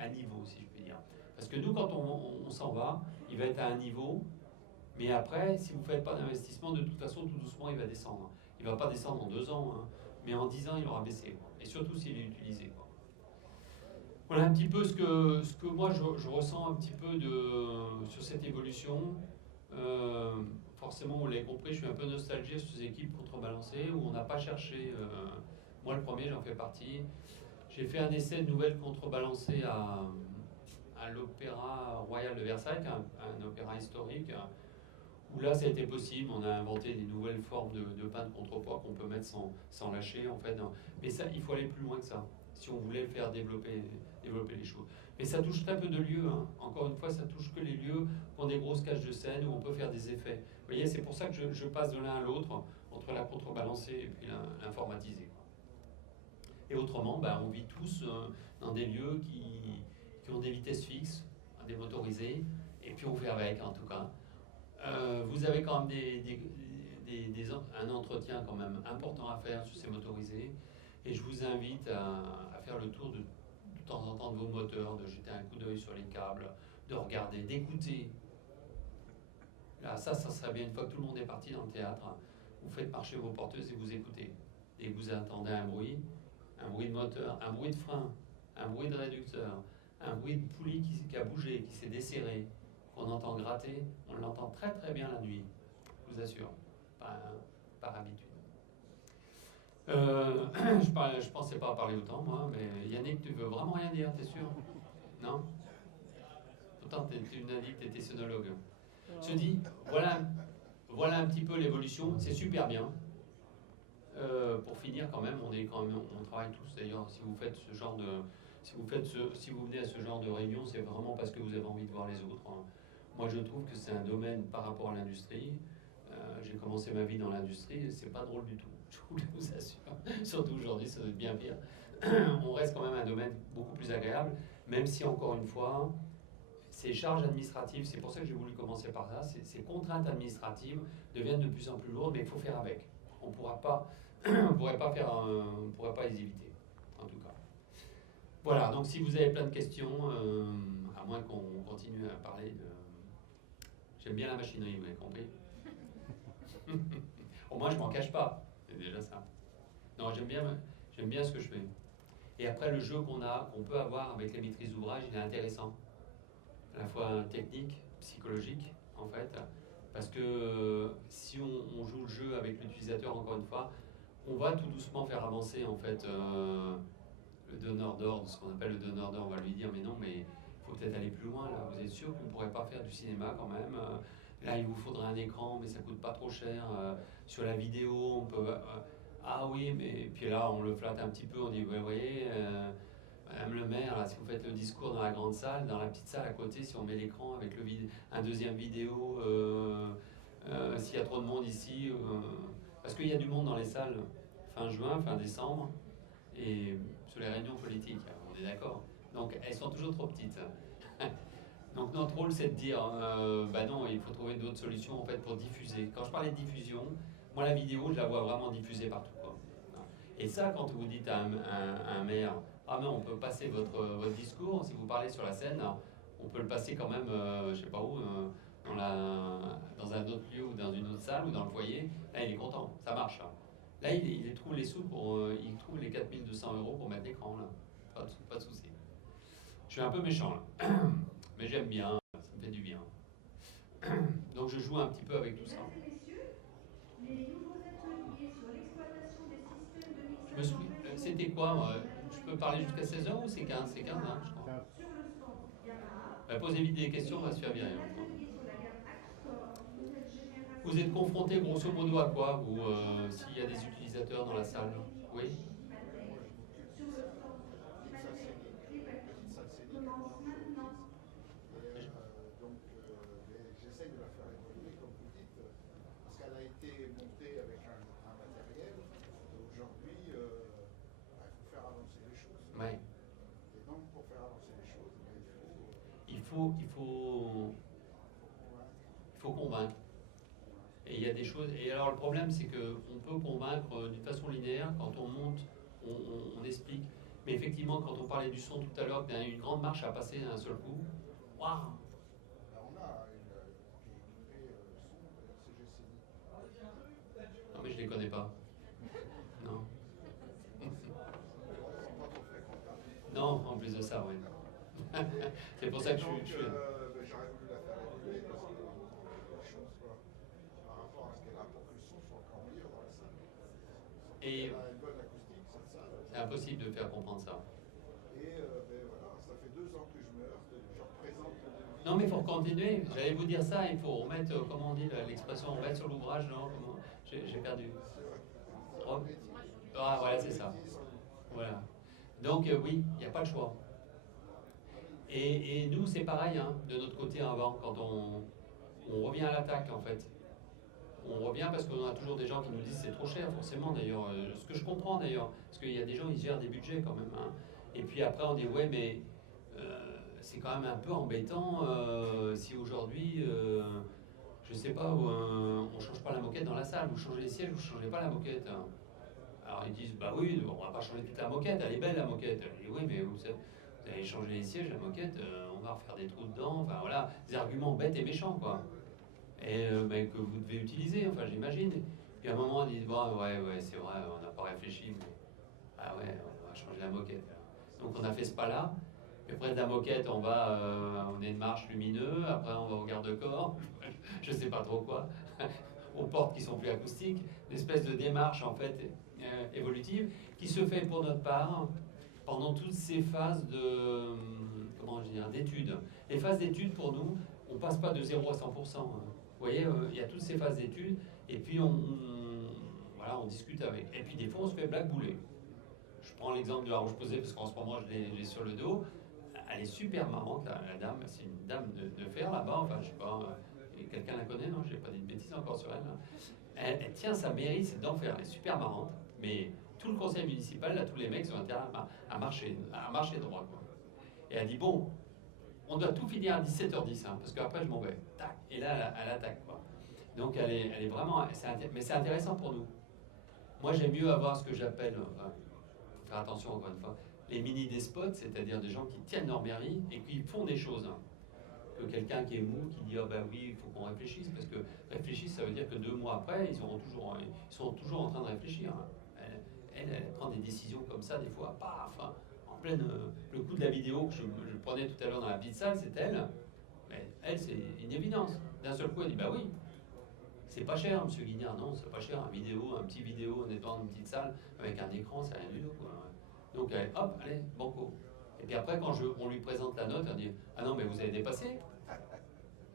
niveau, si je puis dire. Parce que nous, quand on s'en va, il va être à un niveau, mais après, si vous ne faites pas d'investissement, de toute façon, tout doucement, il va descendre. Il ne va pas descendre en 2 ans, hein, mais en 10 ans, il aura baissé. Quoi. Et surtout s'il est utilisé. Quoi. Voilà un petit peu ce que moi, je ressens un petit peu sur cette évolution. Forcément, vous l'avez compris, je suis un peu nostalgique sur ces équipes contrebalancées où on n'a pas cherché. Moi, le premier, j'en fais partie. J'ai fait un essai de nouvelles contrebalancées à l'Opéra Royal de Versailles, un opéra historique, où là, ça a été possible. On a inventé des nouvelles formes de pain de contrepoids qu'on peut mettre sans lâcher, en fait. Mais ça, il faut aller plus loin que ça, si on voulait faire développer les choses. Mais ça touche très peu de lieux. Hein. Encore une fois, ça touche que les lieux qui ont des grosses cages de scène où on peut faire des effets. Vous voyez, c'est pour ça que je passe de l'un à l'autre, entre la contrebalancée et puis l'informatisée. Et autrement, on vit tous dans des lieux qui ont des vitesses fixes, des motorisés, et puis on fait avec en tout cas. Vous avez quand même un entretien quand même important à faire sur ces motorisés, et je vous invite à faire le tour de temps en temps de vos moteurs, de jeter un coup d'œil sur les câbles, de regarder, d'écouter. Là, ça serait bien une fois que tout le monde est parti dans le théâtre, vous faites marcher vos porteuses et vous écoutez. Et vous entendez un bruit de moteur, un bruit de frein, un bruit de réducteur, un bruit de poulie qui a bougé, qui s'est desserré, qu'on entend gratter, on l'entend très très bien la nuit, je vous assure, par habitude. Je pensais pas parler autant, moi, mais Yannick, tu veux vraiment rien dire, t'es sûr? Non? Pourtant, tu m'as dit que tu étais sonologue. Je dis, voilà un petit peu l'évolution, c'est super bien. Pour finir, quand même, on travaille tous. D'ailleurs, si vous faites ce genre de, si vous venez à ce genre de réunion, c'est vraiment parce que vous avez envie de voir les autres. Hein. Moi, je trouve que c'est un domaine par rapport à l'industrie. J'ai commencé ma vie dans l'industrie, c'est pas drôle du tout. Je vous assure. Surtout aujourd'hui, ça doit être bien pire. On reste quand même un domaine beaucoup plus agréable, même si encore une fois, ces charges administratives, c'est pour ça que j'ai voulu commencer par ça. Ces contraintes administratives deviennent de plus en plus lourdes, mais il faut faire avec. On ne pourrait pas les éviter, en tout cas. Voilà, donc si vous avez plein de questions, à moins qu'on continue à parler de... J'aime bien la machinerie, vous avez compris. Au moins, je m'en cache pas, c'est déjà ça. Non, j'aime bien ce que je fais. Et après, le jeu qu'on peut avoir avec les maîtrises d'ouvrage, il est intéressant. À la fois technique, psychologique, en fait. Parce que si on joue le jeu avec l'utilisateur, encore une fois, on va tout doucement faire avancer en fait le donneur d'ordre, ce qu'on appelle le donneur d'ordre. On va lui dire mais non, mais il faut peut-être aller plus loin là. Vous êtes sûr que vous ne pourrez pas faire du cinéma quand même là, il vous faudrait un écran, mais ça coûte pas trop cher. Sur la vidéo, on peut. Ah oui, mais puis là, on le flatte un petit peu. On dit vous voyez. Madame le maire, là, si vous faites le discours dans la grande salle, dans la petite salle à côté, si on met l'écran avec un deuxième vidéo, s'il y a trop de monde ici, parce qu'il y a du monde dans les salles fin juin, fin décembre, et sur les réunions politiques, on est d'accord. Donc elles sont toujours trop petites. Donc notre rôle c'est de dire, non, il faut trouver d'autres solutions en fait pour diffuser. Quand je parlais de diffusion, moi la vidéo, je la vois vraiment diffusée partout. Quoi. Et ça, quand vous dites à un maire, ah mais on peut passer votre discours, si vous parlez sur la scène, on peut le passer quand même, je sais pas où, dans un autre lieu ou dans une autre salle ou dans le foyer, là il est content, ça marche. Hein. Là il trouve les sous, il trouve les 4200 € pour mettre l'écran, là. Pas de souci. Je suis un peu méchant là, mais j'aime bien, ça me fait du bien. Donc je joue un petit peu avec tout ça. Je me souviens, c'était quoi je peux parler jusqu'à 16h ou c'est 15 C'est 15, hein, je crois. Posez vite des questions, on va se faire virer. Vous êtes confronté grosso modo à quoi, vous, s'il y a des utilisateurs dans la salle? Oui. J'essaie de la faire évoluer, comme vous dites, parce qu'elle a été montée avec un matériel. Aujourd'hui, il faut faire avancer les choses. Ouais. Et donc, pour faire avancer les choses, il faut convaincre. Et il y a des choses. Et alors le problème, c'est qu'on peut convaincre d'une façon linéaire quand on monte, on explique. Mais effectivement, quand on parlait du son tout à l'heure, qu'il y a une grande marche à passer d'un seul coup, waouh! Là, on a une qui est équipée son CGCI. Non, mais je les connais pas. Non. Non, en plus de ça, oui. C'est pour ça que je suis. J'aurais voulu la faire évoluer parce que les choses soient par rapport à ce qu'elle a pour que le son soit encore meilleur dans la salle. Et Elle a une bonne acoustique, cette salle. c'est impossible de faire comprendre ça. Et voilà, ça fait 2 ans que je meurs, je représente le devis. Non, mais il faut continuer. J'allais vous dire ça, il faut remettre, comment on dit l'expression, remettre sur l'ouvrage, non comment... J'ai perdu. Oh. Ah, voilà, c'est ça. Voilà. Donc, oui, il n'y a pas le choix. Et nous, c'est pareil, hein, de notre côté avant, quand on revient à l'attaque, en fait. On revient parce qu'on a toujours des gens qui nous disent c'est trop cher, forcément, d'ailleurs. Ce que je comprends, d'ailleurs. Parce qu'il y a des gens, ils gèrent des budgets, quand même. Hein. Et puis après, on dit, ouais, mais c'est quand même un peu embêtant si aujourd'hui, je sais pas, on change pas la moquette dans la salle. Vous changez les sièges, vous changez pas la moquette. Hein. Alors ils disent, bah oui, on va pas changer toute la moquette, elle est belle la moquette. Je dis, oui, mais vous allez changer les sièges, la moquette, on va refaire des trous dedans, enfin voilà, des arguments bêtes et méchants, quoi. Et mais que vous devez utiliser, enfin j'imagine. Puis à un moment, ils disent, bon, ouais, c'est vrai, on n'a pas réfléchi, mais ah ouais, on va changer la moquette. Donc on a fait ce pas-là. Et après de la moquette, on est une marche lumineux, après on va au garde-corps, je sais pas trop quoi, aux portes qui sont plus acoustiques, une espèce de démarche en fait évolutive qui se fait pour notre part pendant toutes ces phases de comment je dirais d'études. Les phases d'études pour nous, on passe pas de 0 à 100%. Hein. Vous voyez, il y a toutes ces phases d'études et puis voilà, on discute avec. Et puis des fois on se fait blackbouler. Je prends l'exemple de la Roche-Posay parce qu'en ce moment je l'ai sur le dos. Elle est super marrante, la dame. C'est une dame de fer là-bas. Enfin, je sais pas. Quelqu'un la connaît, non? J'ai pas dit de bêtises encore sur elle. Là. Elle tient sa mairie, c'est d'enfer. Elle est super marrante. Mais tout le conseil municipal, là, tous les mecs ont intérêt à marcher droit. Quoi. Et elle dit bon, on doit tout finir à 17h10, hein, parce qu'après je m'en vais. Tac. Et là, elle attaque. Quoi. Donc elle est vraiment. Mais c'est intéressant pour nous. Moi, j'aime mieux avoir ce que j'appelle. Faut faire attention encore une fois. Les mini-despotes, c'est-à-dire des gens qui tiennent leur mairie et qui font des choses. Hein. Que quelqu'un qui est mou, qui dit « Ah ben oui, il faut qu'on réfléchisse », parce que réfléchir, ça veut dire que 2 mois après, ils sont toujours en train de réfléchir. Hein. Elle prend des décisions comme ça, des fois, paf, hein, en pleine... le coup de la vidéo que je prenais tout à l'heure dans la petite salle, c'est elle. Mais elle, c'est une évidence. D'un seul coup, elle dit « Bah oui, c'est pas cher, monsieur Guignard. Non, c'est pas cher, un petit vidéo, on est dans une petite salle, avec un écran, c'est rien du tout. Quoi. Donc, hop, allez, banco. Et puis après, quand on lui présente la note, elle dit « Ah non, mais vous avez dépassé ?»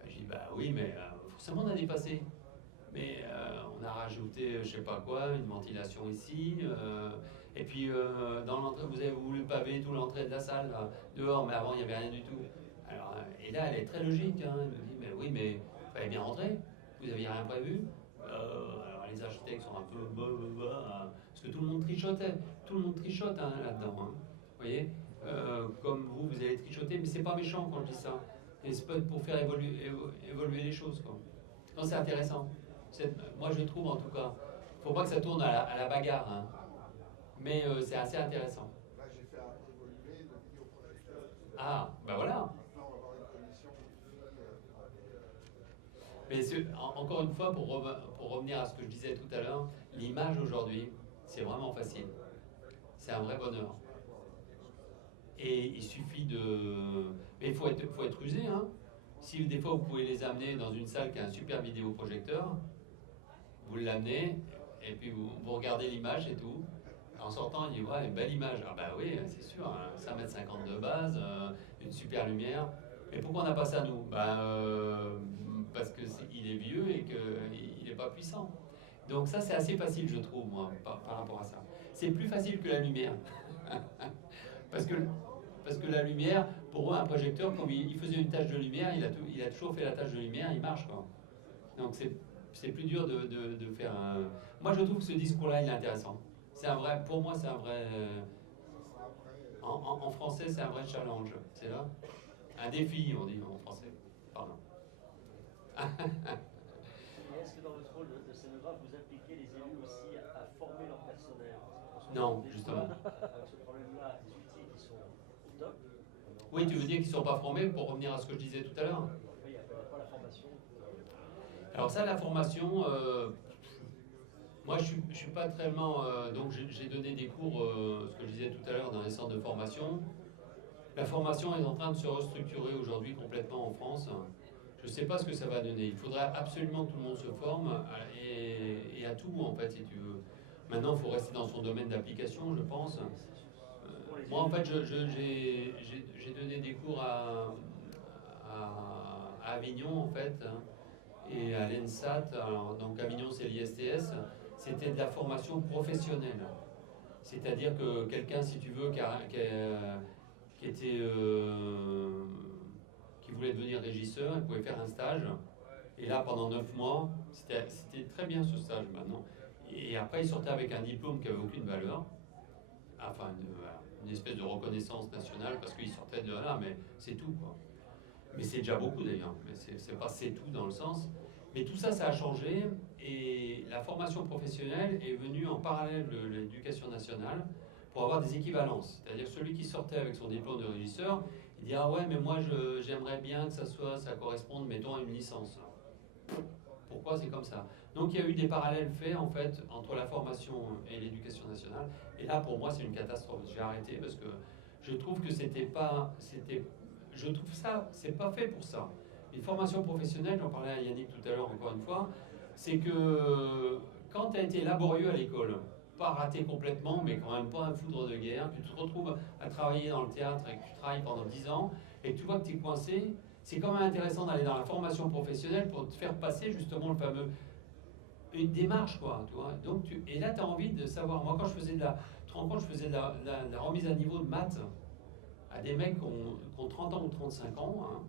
Je dis « Bah oui, mais forcément on a dépassé. Mais on a rajouté, je sais pas quoi, une ventilation ici. Et puis, dans l'entrée, vous avez voulu paver toute l'entrée de la salle, là, dehors, mais avant, il n'y avait rien du tout. Alors, et là, elle est très logique. Hein. Elle me dit « Mais oui, mais il fallait bien rentrer. Vous n'aviez rien prévu. » Alors, les architectes sont un peu... parce que tout le monde trichotait. Tout le monde trichote hein, là-dedans. Hein. Vous voyez comme vous allez trichoter, mais c'est pas méchant quand je dis ça. Et c'est pas pour faire évoluer les choses. Quoi. Non, c'est intéressant. Moi, je trouve en tout cas. Faut pas que ça tourne à la bagarre. Hein. Mais c'est assez intéressant. Là, j'ai fait évoluer le vidéoprojecteur. Ah, ben voilà. Maintenant, on va avoir une commission Mais encore une fois, pour revenir à ce que je disais tout à l'heure, l'image aujourd'hui, c'est vraiment facile. C'est un vrai bonheur. Et il suffit de... Mais il faut être rusé. Hein. Si des fois vous pouvez les amener dans une salle qui a un super vidéoprojecteur, vous l'amenez et puis vous regardez l'image et tout. En sortant, il dit ouais, une belle image. Ah bah oui, c'est sûr, hein, 5,50 m de base, une super lumière. Mais pourquoi on n'a pas ça nous? Parce qu'il est vieux et qu'il n'est pas puissant. Donc ça c'est assez facile je trouve moi par rapport à ça. C'est plus facile que la lumière. Parce que la lumière, pour eux, un projecteur, comme il faisait une tâche de lumière, il a toujours fait la tâche de lumière, il marche. Quoi. Donc c'est plus dur de faire un... Moi, je trouve que ce discours-là, il est intéressant. Pour moi, c'est un vrai... En français, c'est un vrai challenge. C'est là un défi, on dit en français. Pardon. est-ce que dans votre rôle de scénographe, vous appliquez les élus aussi à former leur personnel? Non, justement. Avec ce problème-là, des outils qui sont au top. Oui, tu veux dire qu'ils ne sont pas formés, pour revenir à ce que je disais tout à l'heure? Oui, il y a peut-être pas la formation. Alors ça, la formation, moi je suis pas tellement... donc j'ai donné des cours, ce que je disais tout à l'heure, dans les centres de formation. La formation est en train de se restructurer aujourd'hui complètement en France. Je ne sais pas ce que ça va donner. Il faudrait absolument que tout le monde se forme et à tout, en fait, si tu veux. Maintenant, il faut rester dans son domaine d'application, je pense. Moi, en fait, j'ai donné des cours à Avignon, en fait, hein, et à l'ENSAT. Alors, donc, Avignon, c'est l'ISTS. C'était de la formation professionnelle. C'est-à-dire que quelqu'un, si tu veux, qui voulait devenir régisseur, il pouvait faire un stage. Et là, pendant 9 mois, c'était très bien ce stage maintenant. Et après, il sortait avec un diplôme qui n'avait aucune valeur. Enfin, une espèce de reconnaissance nationale parce qu'il sortait de là, mais c'est tout, quoi. Mais c'est déjà beaucoup d'ailleurs. Mais c'est pas c'est tout dans le sens. Mais tout ça, ça a changé. Et la formation professionnelle est venue en parallèle de l'éducation nationale pour avoir des équivalences. C'est-à-dire celui qui sortait avec son diplôme de régisseur, il dit « Ah ouais, mais moi j'aimerais bien que ça corresponde, mettons, à une licence. » Pourquoi c'est comme ça? Donc il y a eu des parallèles faits en fait entre la formation et l'éducation nationale. Et là pour moi c'est une catastrophe. J'ai arrêté parce que je trouve que je trouve ça, c'est pas fait pour ça. Une formation professionnelle, j'en parlais à Yannick tout à l'heure encore une fois, c'est que quand tu as été laborieux à l'école, pas raté complètement, mais quand même pas un foudre de guerre, tu te retrouves à travailler dans le théâtre et que tu travailles pendant 10 ans, et que tu vois que tu es coincé, c'est quand même intéressant d'aller dans la formation professionnelle pour te faire passer justement le fameux... une démarche, quoi, tu vois. Donc et là, tu as envie de savoir. Moi, quand je faisais tu te rends compte, je faisais la remise à niveau de maths à des mecs qui ont 30 ans ou 35 ans, hein,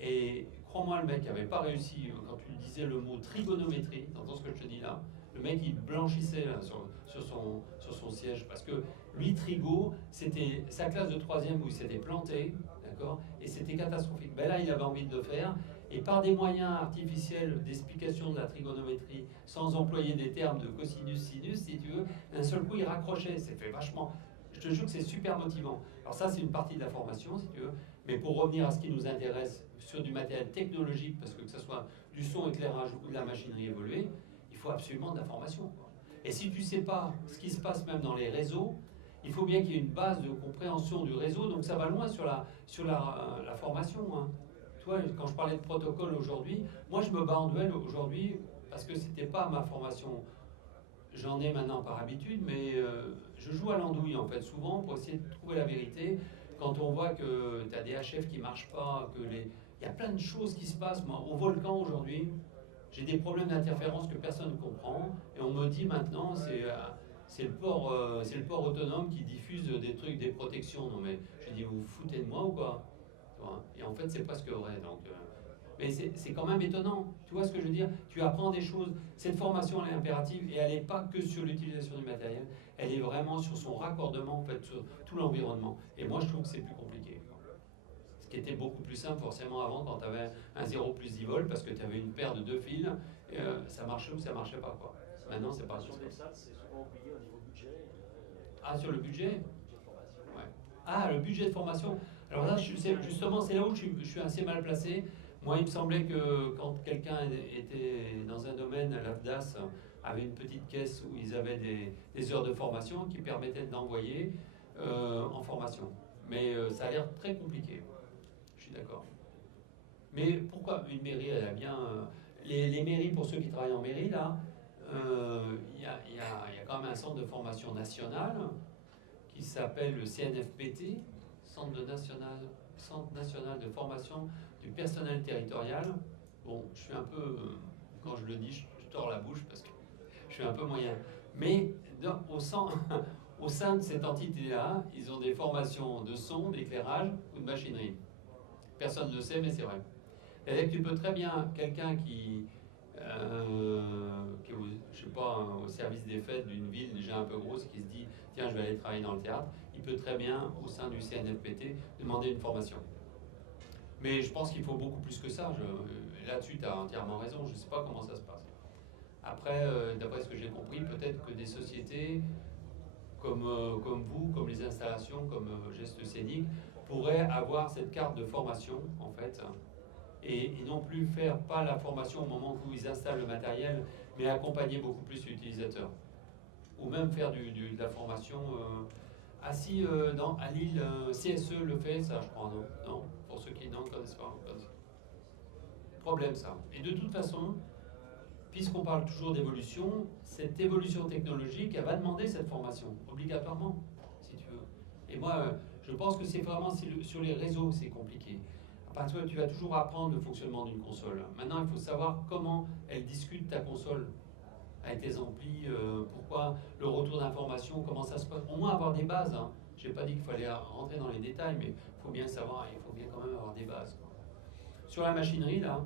et crois-moi, le mec n'avait pas réussi, quand tu disais le mot trigonométrie, t'entends ce que je te dis là? Le mec, il blanchissait là, sur son siège, parce que lui, trigo, c'était sa classe de 3e où il s'était planté, d'accord? Et c'était catastrophique. Ben là, il avait envie de le faire, et par des moyens artificiels d'explication de la trigonométrie, sans employer des termes de cosinus, sinus, si tu veux, d'un seul coup, il raccrochait. C'est fait vachement... Je te jure que c'est super motivant. Alors ça, c'est une partie de la formation, si tu veux. Mais pour revenir à ce qui nous intéresse, sur du matériel technologique, parce que ce soit du son, éclairage ou de la machinerie évoluée, il faut absolument de la formation, quoi. Et si tu ne sais pas ce qui se passe même dans les réseaux, il faut bien qu'il y ait une base de compréhension du réseau, donc ça va loin sur la formation, hein. Tu vois, quand je parlais de protocole aujourd'hui, moi je me bats en duel aujourd'hui parce que c'était pas ma formation. J'en ai maintenant par habitude, mais je joue à l'andouille en fait, souvent pour essayer de trouver la vérité. Quand on voit que tu as des HF qui ne marchent pas, il y a plein de choses qui se passent. Moi, au volcan aujourd'hui, j'ai des problèmes d'interférence que personne ne comprend, et on me dit maintenant c'est le port autonome qui diffuse des trucs, des protections. Non mais je dis vous vous foutez de moi ou quoi? Et en fait c'est presque vrai. Donc, mais c'est quand même étonnant. Tu vois ce que je veux dire? Tu apprends des choses. Cette formation elle est impérative et elle n'est pas que sur l'utilisation du matériel. Elle est vraiment sur son raccordement en fait sur tout l'environnement. Et moi je trouve que c'est plus compliqué. Ce qui était beaucoup plus simple forcément avant quand tu avais un 0 plus 10 volts parce que tu avais une paire de 2 fils, et, ça marchait ou ça marchait pas, quoi. Maintenant c'est pas sur des salles, c'est souvent oublié au niveau budget. Ah, sur le budget? Budget de formation. Ouais. Ah, le budget de formation. Alors là, justement, c'est là où je suis assez mal placé. Moi, il me semblait que quand quelqu'un était dans un domaine, l'AFDAS avait une petite caisse où ils avaient des heures de formation qui permettaient d'envoyer en formation. Mais ça a l'air très compliqué. Je suis d'accord. Mais pourquoi une mairie, elle a bien... les mairies, pour ceux qui travaillent en mairie, là, il y a quand même un centre de formation national qui s'appelle le CNFPT, Centre national de formation du personnel territorial. Bon, je suis un peu, quand je le dis, je tords la bouche parce que je suis un peu moyen. Mais au sein de cette entité-là, ils ont des formations de son, d'éclairage ou de machinerie. Personne ne le sait, mais c'est vrai. C'est-à-dire que tu peux très bien, quelqu'un qui est je sais pas, au service des fêtes d'une ville déjà un peu grosse, qui se dit tiens, je vais aller travailler dans le théâtre, il peut très bien, au sein du CNFPT, demander une formation. Mais je pense qu'il faut beaucoup plus que ça. Là-dessus, tu as entièrement raison. Je ne sais pas comment ça se passe. Après, d'après ce que j'ai compris, peut-être que des sociétés comme vous, comme les installations, comme Gestes Scéniques, pourraient avoir cette carte de formation, en fait, et non plus faire pas la formation au moment où ils installent le matériel, mais accompagner beaucoup plus l'utilisateur. Ou même faire de la formation. À Lille, CSE le fait, ça je crois, non? Non, pour ceux qui n'en connaissent pas. Problème ça. Et de toute façon, puisqu'on parle toujours d'évolution, cette évolution technologique, elle va demander cette formation, obligatoirement, si tu veux. Et moi, je pense que c'est vraiment sur les réseaux que c'est compliqué. Parce que tu vas toujours apprendre le fonctionnement d'une console. Maintenant, il faut savoir comment elle discute ta console avec tes amplis, pourquoi le retour d'information, comment ça se passe. Au moins avoir des bases. Hein. Je n'ai pas dit qu'il fallait rentrer dans les détails, mais il faut bien savoir, il faut bien quand même avoir des bases. Sur la machinerie, là,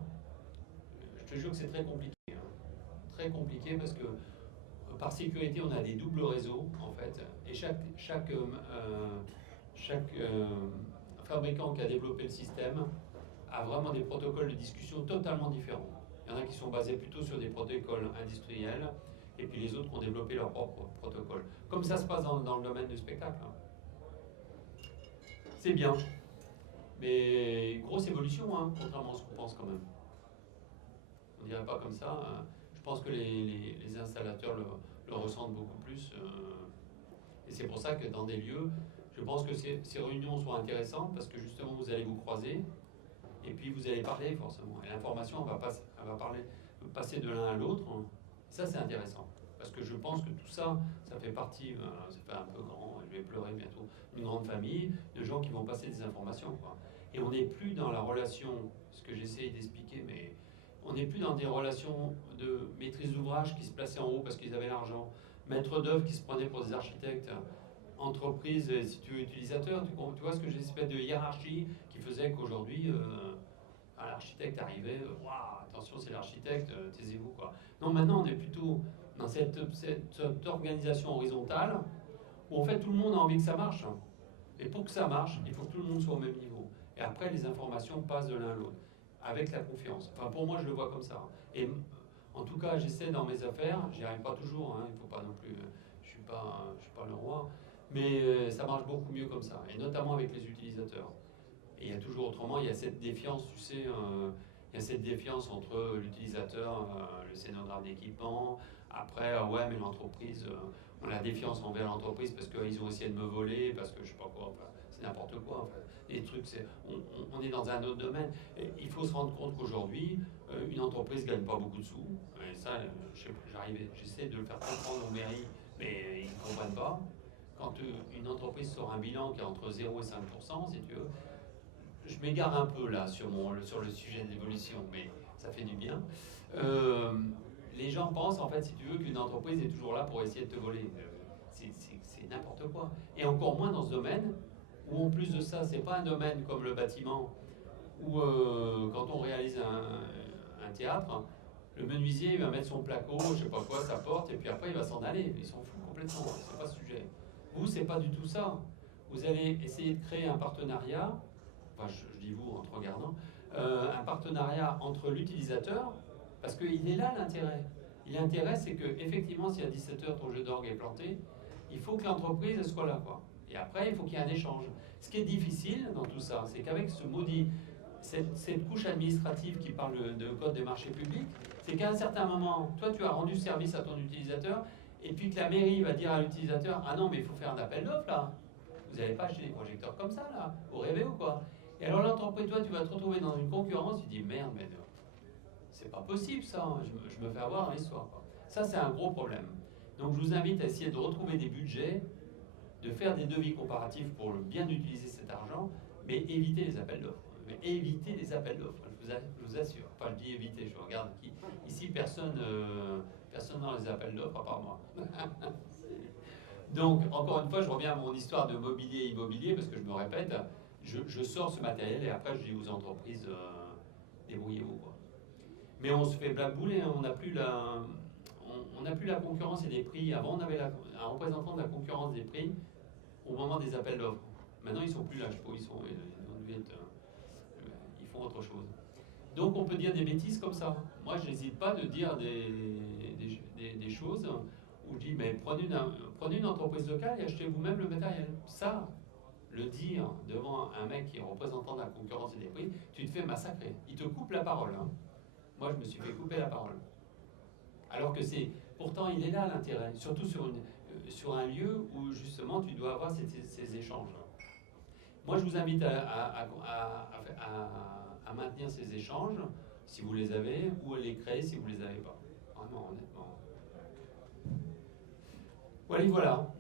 je te jure que c'est très compliqué. Hein. Très compliqué parce que par sécurité, on a des doubles réseaux, en fait, et chaque fabricant qui a développé le système a vraiment des protocoles de discussion totalement différents. Il y en a qui sont basés plutôt sur des protocoles industriels, et puis les autres qui ont développé leurs propres protocoles. Comme ça se passe dans le domaine du spectacle. Hein. C'est bien, mais grosse évolution, hein, contrairement à ce qu'on pense quand même. On ne dirait pas comme ça. Hein. Je pense que les installateurs le ressentent beaucoup plus. Et c'est pour ça que dans des lieux, je pense que ces réunions sont intéressantes parce que justement vous allez vous croiser et puis vous allez parler forcément. Et l'information va passer de l'un à l'autre. Ça c'est intéressant parce que je pense que tout ça, ça fait partie, ça fait un peu grand, je vais pleurer bientôt, une grande famille de gens qui vont passer des informations. Quoi. Et on n'est plus dans la relation, ce que j'essaye d'expliquer, mais on n'est plus dans des relations de maîtrise d'ouvrage qui se plaçaient en haut parce qu'ils avaient l'argent, maître d'œuvre qui se prenaient pour des architectes, entreprise, si tu veux, utilisateur. Tu vois ce que j'espère de hiérarchie qui faisait qu'aujourd'hui, l'architecte arrivait, waouh, attention, c'est l'architecte, taisez-vous quoi. Non, maintenant on est plutôt dans cette organisation horizontale où en fait tout le monde a envie que ça marche. Et pour que ça marche, il faut que tout le monde soit au même niveau. Et après, les informations passent de l'un à l'autre, avec la confiance. Enfin, pour moi, je le vois comme ça. Et en tout cas, j'essaie dans mes affaires, j'y arrive pas toujours, hein, il faut pas non plus, je suis pas le roi, mais ça marche beaucoup mieux comme ça, et notamment avec les utilisateurs. Et il y a toujours autrement, il y a cette défiance, tu sais, il y a cette défiance entre l'utilisateur, le scénographe d'équipement, après, ouais, mais l'entreprise, on a la défiance envers l'entreprise parce qu'ils ont essayé de me voler, parce que je sais pas quoi, enfin, c'est n'importe quoi en fait. Les trucs, on est dans un autre domaine. Et il faut se rendre compte qu'aujourd'hui, une entreprise ne gagne pas beaucoup de sous. Et ça, j'essaie de le faire comprendre aux mairies, mais ils ne comprennent pas. Quand une entreprise sort un bilan qui est entre 0 et 5%, si tu veux, je m'égare un peu là sur le sujet de l'évolution, mais ça fait du bien. Les gens pensent en fait, si tu veux, qu'une entreprise est toujours là pour essayer de te voler. C'est n'importe quoi. Et encore moins dans ce domaine, où en plus de ça, c'est pas un domaine comme le bâtiment, où quand on réalise un théâtre, le menuisier il va mettre son placo, je sais pas quoi, sa porte, et puis après il va s'en aller. Il s'en fout complètement, c'est pas ce sujet. Vous, c'est pas du tout ça. Vous allez essayer de créer un partenariat, enfin je dis vous en te regardant, un partenariat entre l'utilisateur, parce qu'il est là l'intérêt. L'intérêt, c'est que effectivement, si à 17h ton jeu d'orgue est planté, il faut que l'entreprise soit là, quoi. Et après, il faut qu'il y ait un échange. Ce qui est difficile dans tout ça, c'est qu'avec ce maudit, cette couche administrative qui parle de code des marchés publics, c'est qu'à un certain moment, toi, tu as rendu service à ton utilisateur, et puis que la mairie va dire à l'utilisateur, ah non, mais il faut faire un appel d'offres, là. Vous n'allez pas acheter des projecteurs comme ça, là. Vous rêvez ou quoi? Et alors l'entreprise, toi, tu vas te retrouver dans une concurrence, tu dis, merde, mais c'est pas possible, ça. Je me fais avoir dans l'histoire, quoi. Ça, c'est un gros problème. Donc, je vous invite à essayer de retrouver des budgets, de faire des devis comparatifs pour bien utiliser cet argent, mais éviter les appels d'offres. Mais éviter les appels d'offres, je vous assure. Enfin, je dis éviter, je regarde qui. Ici, personne dans les appels d'offres, à part moi. Donc, encore une fois, je reviens à mon histoire de mobilier immobilier, parce que je me répète, je sors ce matériel et après, je dis aux entreprises, débrouillez-vous, quoi. Mais on se fait blackbouler, hein, on n'a plus la concurrence et des prix. Avant, on avait un représentant de la concurrence des prix au moment des appels d'offres. Maintenant, ils ne sont plus là, je sais pas où ils sont. Ils autre chose. Donc on peut dire des bêtises comme ça. Moi, je n'hésite pas de dire des choses où je dis, mais prenez une entreprise locale et achetez vous-même le matériel. Ça, le dire devant un mec qui est représentant de la concurrence et des prix, tu te fais massacrer. Il te coupe la parole. Hein. Moi, je me suis fait couper la parole. Alors que pourtant, il est là l'intérêt, surtout sur un lieu où justement tu dois avoir ces échanges. Moi, je vous invite à maintenir ces échanges, si vous les avez, ou à les créer si vous ne les avez pas. Vraiment, honnêtement. Voilà.